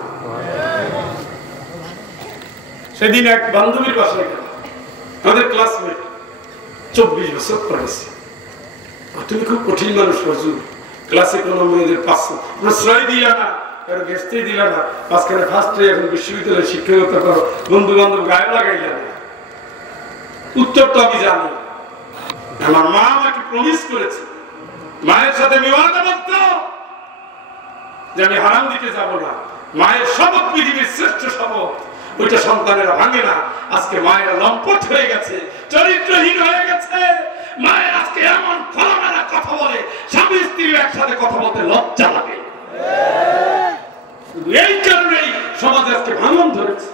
সেদিন এক বান্ধবীর বাসায় গেল, আমাদের ক্লাসমেট, 24 বছর পড়াইছে। তুমি খুব কঠিন মানুষ হুজুর, ক্লাসে কোনো মেয়েদের প্রশ্রয় দিলা না, কারো গেস্টে দিলা না, মাঝখানে ফার্স্টে এখন বিশ্ববিদ্যালয়ে শিক্ষকতা করো, বন্ধু বান্ধব গায়ে লাগাইলা না। উত্তর তো আমি জানি, আমার মা আমাকে প্রমিস করেছে, মায়ের সাথে আমি ওয়াদাবদ্ধ যে আমি হারাম দিকে যাব না। মায়ের শপথ পৃথিবীর শ্রেষ্ঠ শপথ, ওইটা সন্তানেরা ভাঙে না। আজকে মায়েরা লম্পট হয়ে গেছে, চরিত্রহীন হয়ে গেছে। মায়ের আজকে এমন খোলামেলা কথা বলে, স্বামী স্ত্রী একসাথে কথা বলতে লজ্জা লাগে। এই কারণেই সমাজে আজকে ভাঙন ধরেছে।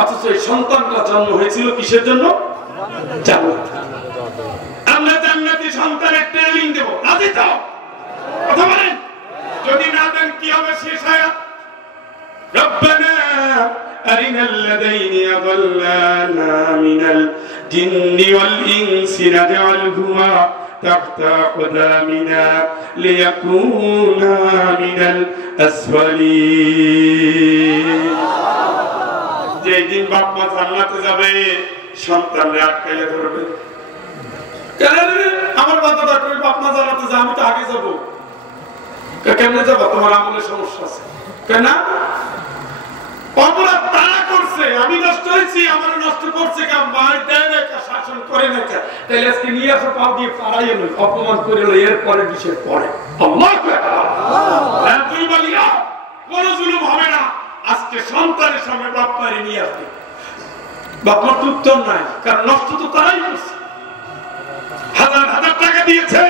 অথচ এই সন্তানটা জন্ম হয়েছিল কিসের জন্য? জান্নাত। আমরা জান্নাতি সন্তানের ট্রেনিং দেব, রাজি তো? কথা বলেন, যদি না দেন কি হবে? শেষ আয়াত, রব্বানা أرنا الذين يضلانا من الجن والإنس نجعلهما تحت أقدامنا ليكونا من الأسفلين। যেই দিন বাপ মা জান্নাতে যাবে সন্তানরা আটকাইয়া ধরবে, আমার বাচ্চাটা তুমি বাপ মা জান্নাতে যা, আমি তো আগে যাবো। কেমনে যাবো? তোমার আমলের সমস্যা আছে কেন? অপরাধ তারা করছে, আমি নষ্ট হয়েছি, আমার নষ্ট করছে কেন? মার দেয় না, শাসন করে না, তাহলে আজকে নিয়ে আসো পাও দিয়ে পাড়াইয়ে নই, অপমান করে নই, এরপরে বিষয় পরে তুই বলি না কোন জুলুম হবে না। আজকে সন্তানের সামনে বাপ মারে নিয়ে আসবে, বাপ মার তো উত্তর নাই, কারণ নষ্ট তো তারাই করছে। হাজার হাজার টাকা দিয়েছে,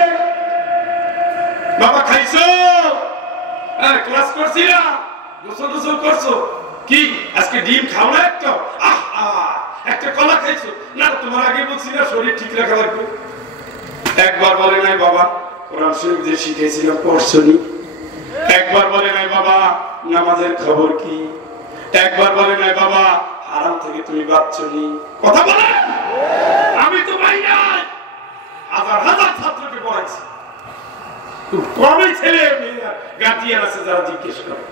বাবা খাইছো, ক্লাস করছি না, গোসল গোসল করছো, কি আজকে ডিম খাও না একটা? একটা কলা খাইছো না? তোমার আগে বলছি না শরীর ঠিক রাখা লাগবে। একবার বলে নাই বাবা কোরআন শরীফ যে শিখেছিলাম পড়ছনি? একবার বলে নাই বাবা নামাজের খবর কি? একবার বলে নাই বাবা হারাম থেকে তুমি বাঁচছনি? কথা বলে আমি তো ভাই নাই, হাজার হাজার ছাত্রকে পড়াইছি, খুব কমই ছেলে গার্জিয়ান আছে যারা জিজ্ঞেস করে।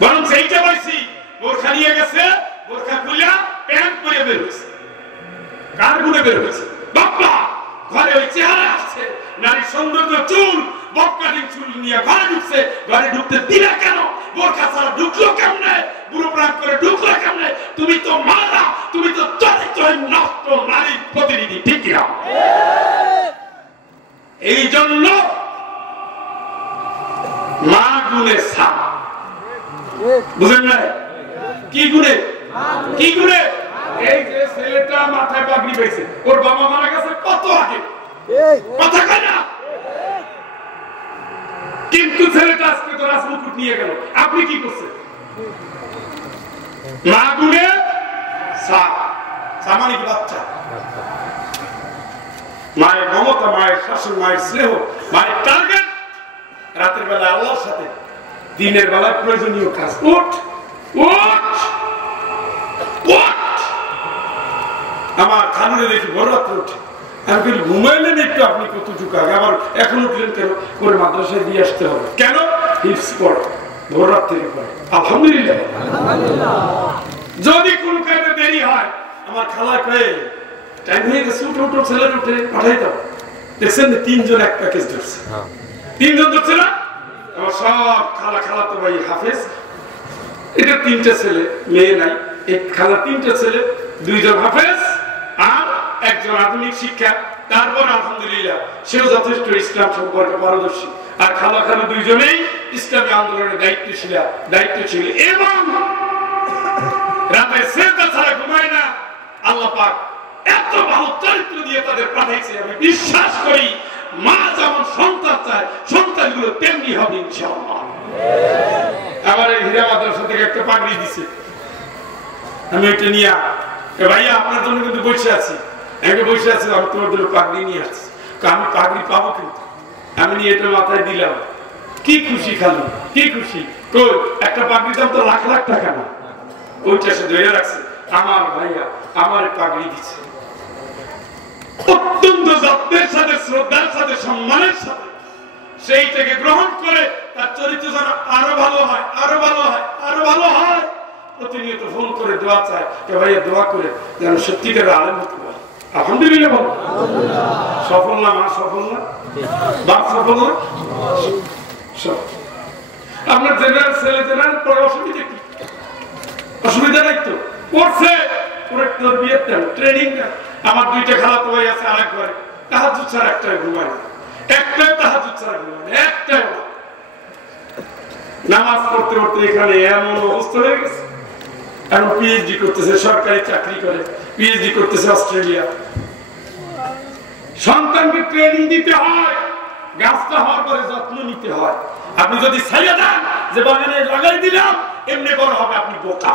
বরং সেইটা বলছি, বোরখা নিয়ে গেছে, বোরখা খুলে প্যান্ট পরে বের হয়েছে, কার গুণে বের হয়েছে? বাবা ঘরে ওই চেহারা আসছে, নারীর সৌন্দর্য, চুল বক কাটিং চুল নিয়ে ঘরে ঢুকছে, ঘরে ঢুকতে দিলে কেন? বোরখা ছাড়া ঢুকলো কেমনে? বুড়ো প্রাণ করে ঢুকলো কেমনে? তুমি তো মারা, তুমি তো চরিত্রহীন নষ্ট নারীর প্রতিনিধি, ঠিক না? এই জন্য মা গুণে সাপ, বুঝলেন না? কি গুণে? কি গুণে? এই যে ছেলেটা মাথায় পাগড়ি পেয়েছে, ওর বাবা মারা গেছে কত আগে, কথা কয় না? কিন্তু ছেলেটা আজকে তো রাজমুকুট নিয়ে গেল, আপনি কি করছেন? মা গুনে সামানিক বাচ্চা, মায়ের মমতা, মায়ের শাসন, মায়ের স্নেহ, মায়ের টার্গেট রাতের বেলা আল্লাহর সাথে, দিনের বেলায় প্রয়োজনীয় কাজ। উঠ উঠ উঠ। আমার খানুনে দেখি বড় রাত্রে উঠে, আমি কিন্তু ঘুমাইলেন একটু, আপনি কতটুকু আগে আবার এখন উঠলেন কেন? করে মাদ্রাসায় দিয়ে আসতে হবে কেন? হিপস পড়ে ভোর রাত্রে পড়ে। আলহামদুলিল্লাহ। যদি কোন কাজে দেরি হয়, আমার খালা কয়ে টাইম হয়ে গেছে, উঠে উঠো, ছেলের উঠে পাঠাই দাও। দেখছেন তিনজন এক প্যাকেজ ধরছে, তিনজন ধরছে না? আমার সব খালা, খালা তো ভাই হাফেজ, এটা তিনটা ছেলে, মেয়ে নাই, এক খালা তিনটা ছেলে, দুইজন হাফেজ আর একজন আধুনিক শিক্ষা। তারপর আলহামদুলিল্লাহ সেও যথেষ্ট ইসলাম সম্পর্কে পারদর্শী। আর খালা খালা দুইজনেই ইসলামী আন্দোলনের দায়িত্ব ছিল এবং রাতে সেজদা ছাড়া ঘুমায় না। আল্লাহ পাক এত ভালো চরিত্র দিয়ে তাদের পাঠাইছে। আমি বিশ্বাস করি মা যেমন সন্তান চায়, সন্তানগুলো তেমনি হবে ইনশাআল্লাহ। আবার এই হীরা মাদ্রাসা থেকে একটা পাগড়ি দিছে, আমি ওইটা নিয়ে, ভাইয়া আপনার জন্য কিন্তু বসে আছি, আমি বসে আছি, আমি তোমার জন্য পাগড়ি নিয়ে আসছি। আমি পাগড়ি পাবো কিন্তু, আমি নিয়ে এটা মাথায় দিলাম, কি খুশি খালু, কি খুশি। কই একটা পাগড়ির দাম তো লাখ লাখ টাকা না, ওইটা সে ধরে রাখছে। আমার ভাইয়া আমার পাগড়ি দিচ্ছে অত্যন্ত যত্নের সাথে, শ্রদ্ধার সাথে, সম্মানের সাথে। সেইটাকে গ্রহণ করে তার চরিত্র যেন আরো ভালো হয়, আরো ভালো হয়, আরো ভালো হয়। প্রতিনিয়ত ফোন করে দোয়া চায়, ভাইয়া দোয়া করে যেন সত্যিকার আলেম হতে পারে। আলহামদুলিল্লাহ বলো, সফল না মা, সফল না বাপ, সফল না। আপনার জেনারেল ছেলে জেনারেল পড়ে অসুবিধা কি? অসুবিধা নাই তো, পড়ছে পুরো তরবিয়ত দেন, ট্রেনিং দেন। আমার দুইটা খালাতো ভাই আছে আরেক ঘরে, তাহাজ্জুদ ছাড়া একটাই ঘুমায় না, একটাই তাহাজ্জুদ ছাড়া ঘুমায় না, একটাই। নামাজ পড়তে পড়তে এখানে এমন অবস্থা হয়ে গেছে, এখন পিএইচডি করতেছে, সরকারি চাকরি করে, পিএইচডি করতেছে অস্ট্রেলিয়া। সন্তানকে ট্রেনিং দিতে হয়, গাছটা হওয়ার পরে যত্ন নিতে হয়। আপনি যদি ছাইয়া দেন যে বাগানে লাগাই দিলাম এমনি বড় হবে, আপনি বোকা।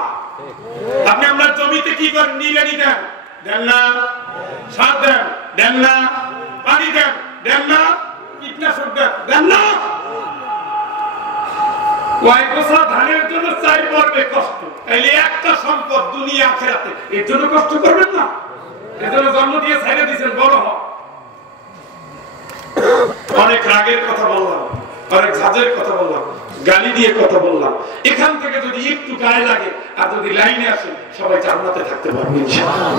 আপনি আপনার জমিতে কি করেন? নিড়ানি দেন, দেন না? সার দেন, দেন না? পানি দেন, দেন না? কীটনাশক দেন, দেন না? কয়েক বছর ধানের জন্য চাই পড়বে কষ্ট, তাইলে একটা সম্পদ দুনিয়া আখিরাতে, এর জন্য কষ্ট করবেন না? এর জন্য জন্ম দিয়ে ছাইড়ে দিয়েছেন, বড় হ। অনেক রাগের কথা বললাম, অনেক ঝাঁজের কথা বললাম, গালি দিয়ে কথা বললাম। এখান থেকে যদি একটু গায়ে লাগে আর যদি লাইনে আসে, সবাই জান্নাতে থাকতে পারবে ইনশাআল্লাহ।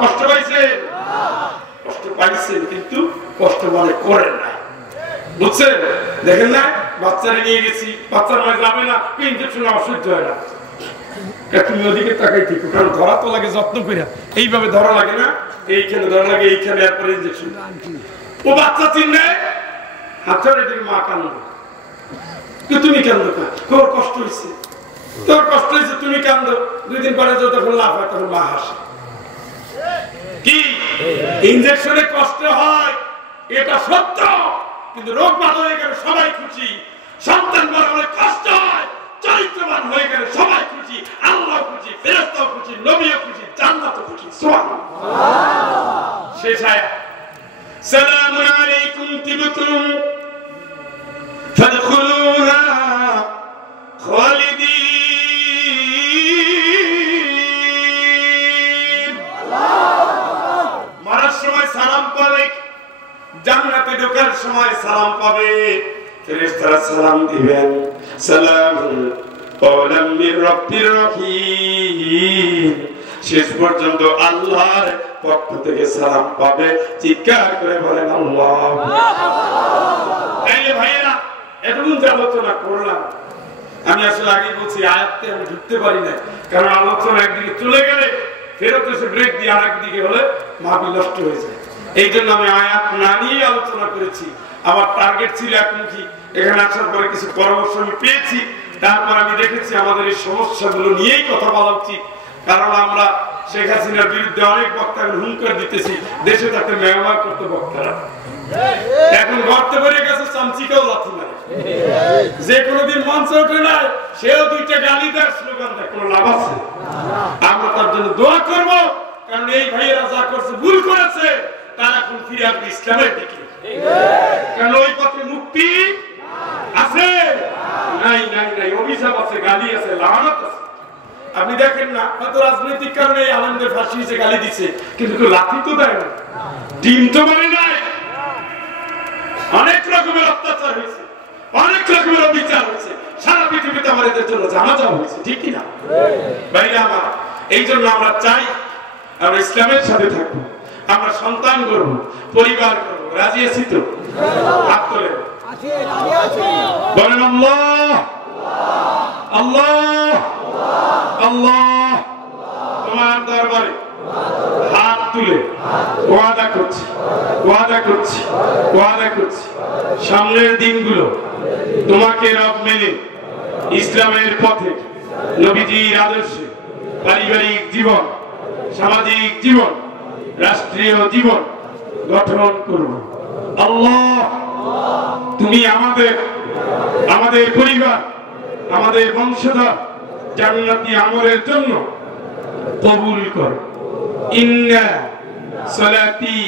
কষ্ট পাইছেন? কষ্ট পাইছেন, কিন্তু কষ্ট মনে করেন না, বুঝছেন? দেখেন না, বাচ্চারা নিয়ে গেছি, বাচ্চার মাঝে যাবে না, ইনজেকশন অসহ্য হয় না। তুমি ওদিকে তাকাই ঠিক, কারণ ধরা তো লাগে যত্ন করে, এইভাবে ধরা লাগে না, এইখানে ধরা লাগে, এইখানে এরপরে ইনজেকশন। ও বাচ্চা চিনবে, হাতের এদিকে মা কান্দ, তুমি কান্দো, তোর কষ্ট হয়েছে, তোর কষ্ট হয়েছে, তুমি কান্দো। 2 দিন পরে যখন লাভ হয় তখন মা হাসে। কি ইনজেকশনে কষ্ট হয়, এটা সত্য, কিন্তু রোগ ভালো হয়ে গেলে সবাই খুশি। সন্তান বড় হলে কষ্ট হয়, চরিত্রবান হয়ে গেলে সবাই খুশি, আল্লাহ খুশি, ফেরেশতাও খুশি, নবীও খুশি, জান্নাতও খুশি। সুবহানাল্লাহ। শেষ আয়াত, সালামুন আলাইকুম তিবতুম ফাদখুলুহা খালিদিন। মরার সময় সালাম পাবে, জান্নাতে ঢোকার সময় সালাম পাবে, ফেরেশতারা সালাম দিবেন, সালামুন কওলাম মির রাব্বির রহিম। শেষ পর্যন্ত আল্লাহর পক্ষ থেকে সালাম পাবে। চিৎকার করে বলেন আল্লাহ। তাইলে ভাইয়েরা, এতক্ষণ যে আলোচনা করলাম, আমি আসলে আগে বলছি আয়াতে আমি ঢুকতে পারি না, কারণ আলোচনা একদিকে চলে গেলে ফেরত এসে ব্রেক দিয়ে আরেকদিকে হলে মাহফিল নষ্ট হয়ে যায়। এই জন্য আমি আয়াত না নিয়ে আলোচনা করেছি। আমার টার্গেট ছিল একমুখী, এখানে আসার পরে কিছু পরামর্শ আমি পেয়েছি, তারপর আমি দেখেছি আমাদের এই সমস্যাগুলো নিয়েই কথা বলা উচিত। কারণ আমরা শেখ হাসিনার বিরুদ্ধে অনেক বক্তাকে হুঙ্কার দিতেছি, দেশে তাকে মেহমান করতে বক্তারা এখন গর্তে পড়ে গেছে, চামচিকাও লাথি মারে। যে কোনোদিন মঞ্চে ওঠে নাই সেও দুইটা গালি দেয়, স্লোগান দেয়, কোনো লাভ আছে? আমরা তার জন্য দোয়া করব, কারণ এই ভাইয়েরা যা করছে ভুল করেছে, তারা এখন ফিরে আসবে ইসলামের দিকে। কারণ ওই পথে মুক্তি আছে নাই? নাই নাই, অভিশাপ আছে, গালি আছে, লানত আছে। আপনি দেখেন না, হয়তো রাজনৈতিক কারণে আনন্দের ফাঁসি হয়েছে, গালি দিচ্ছে, কিন্তু কেউ লাথি তো দেয় না, ডিম তো মানে নাই। অনেক রকমের অত্যাচার হয়েছে, অনেক রকমের অবিচার হয়েছে, সারা পৃথিবীতে আমার এদের জন্য জানাজা হয়েছে, ঠিক কিনা ভাইরা আমার? এই জন্য আমরা চাই আমরা ইসলামের সাথে থাকবো, আমরা সন্তান করবো, পরিবার করবো। রাজি আছি তো? হাত তোলে বলেন আল্লাহ আল্লাহ আল্লাহ। তোমার দরবারে হাত তুলে ওয়াদা করছি, ওয়াদা করছি, ওয়াদা করছি, সামনের দিনগুলো তোমাকে রব মেনে ইসলামের পথে, নবীজির আদর্শে পারিবারিক জীবন, সামাজিক জীবন, রাষ্ট্রীয় জীবন গঠন করব। আল্লাহ তুমি আমাদের, আমাদের পরিবার, আমাদের বংশধর জান্নাতি আমলের জন্য কবুল করো। ইন্না সালাতি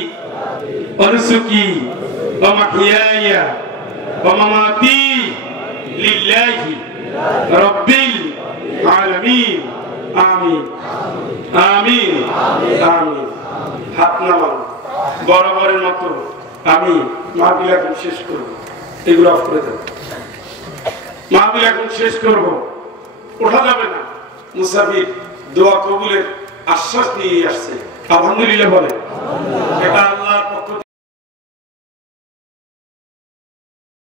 ওয়া নুসুকি ওয়া মাহইয়ায়া ওয়া মামাতি লিল্লাহি রাব্বিল আলামিন। আমিন আমিন আমিন। হাত নামান বরাবরের মতো। আমি মাহফিল এখন শেষ করব, এগুলো অফ করে দেব। মাহফিল এখন শেষ করব, ওঠা যাবে না। মুসাফির দোয়া কবুলের আশ্বাস নিয়ে আসছে, আলহামদুলিল্লাহ বলে। এটা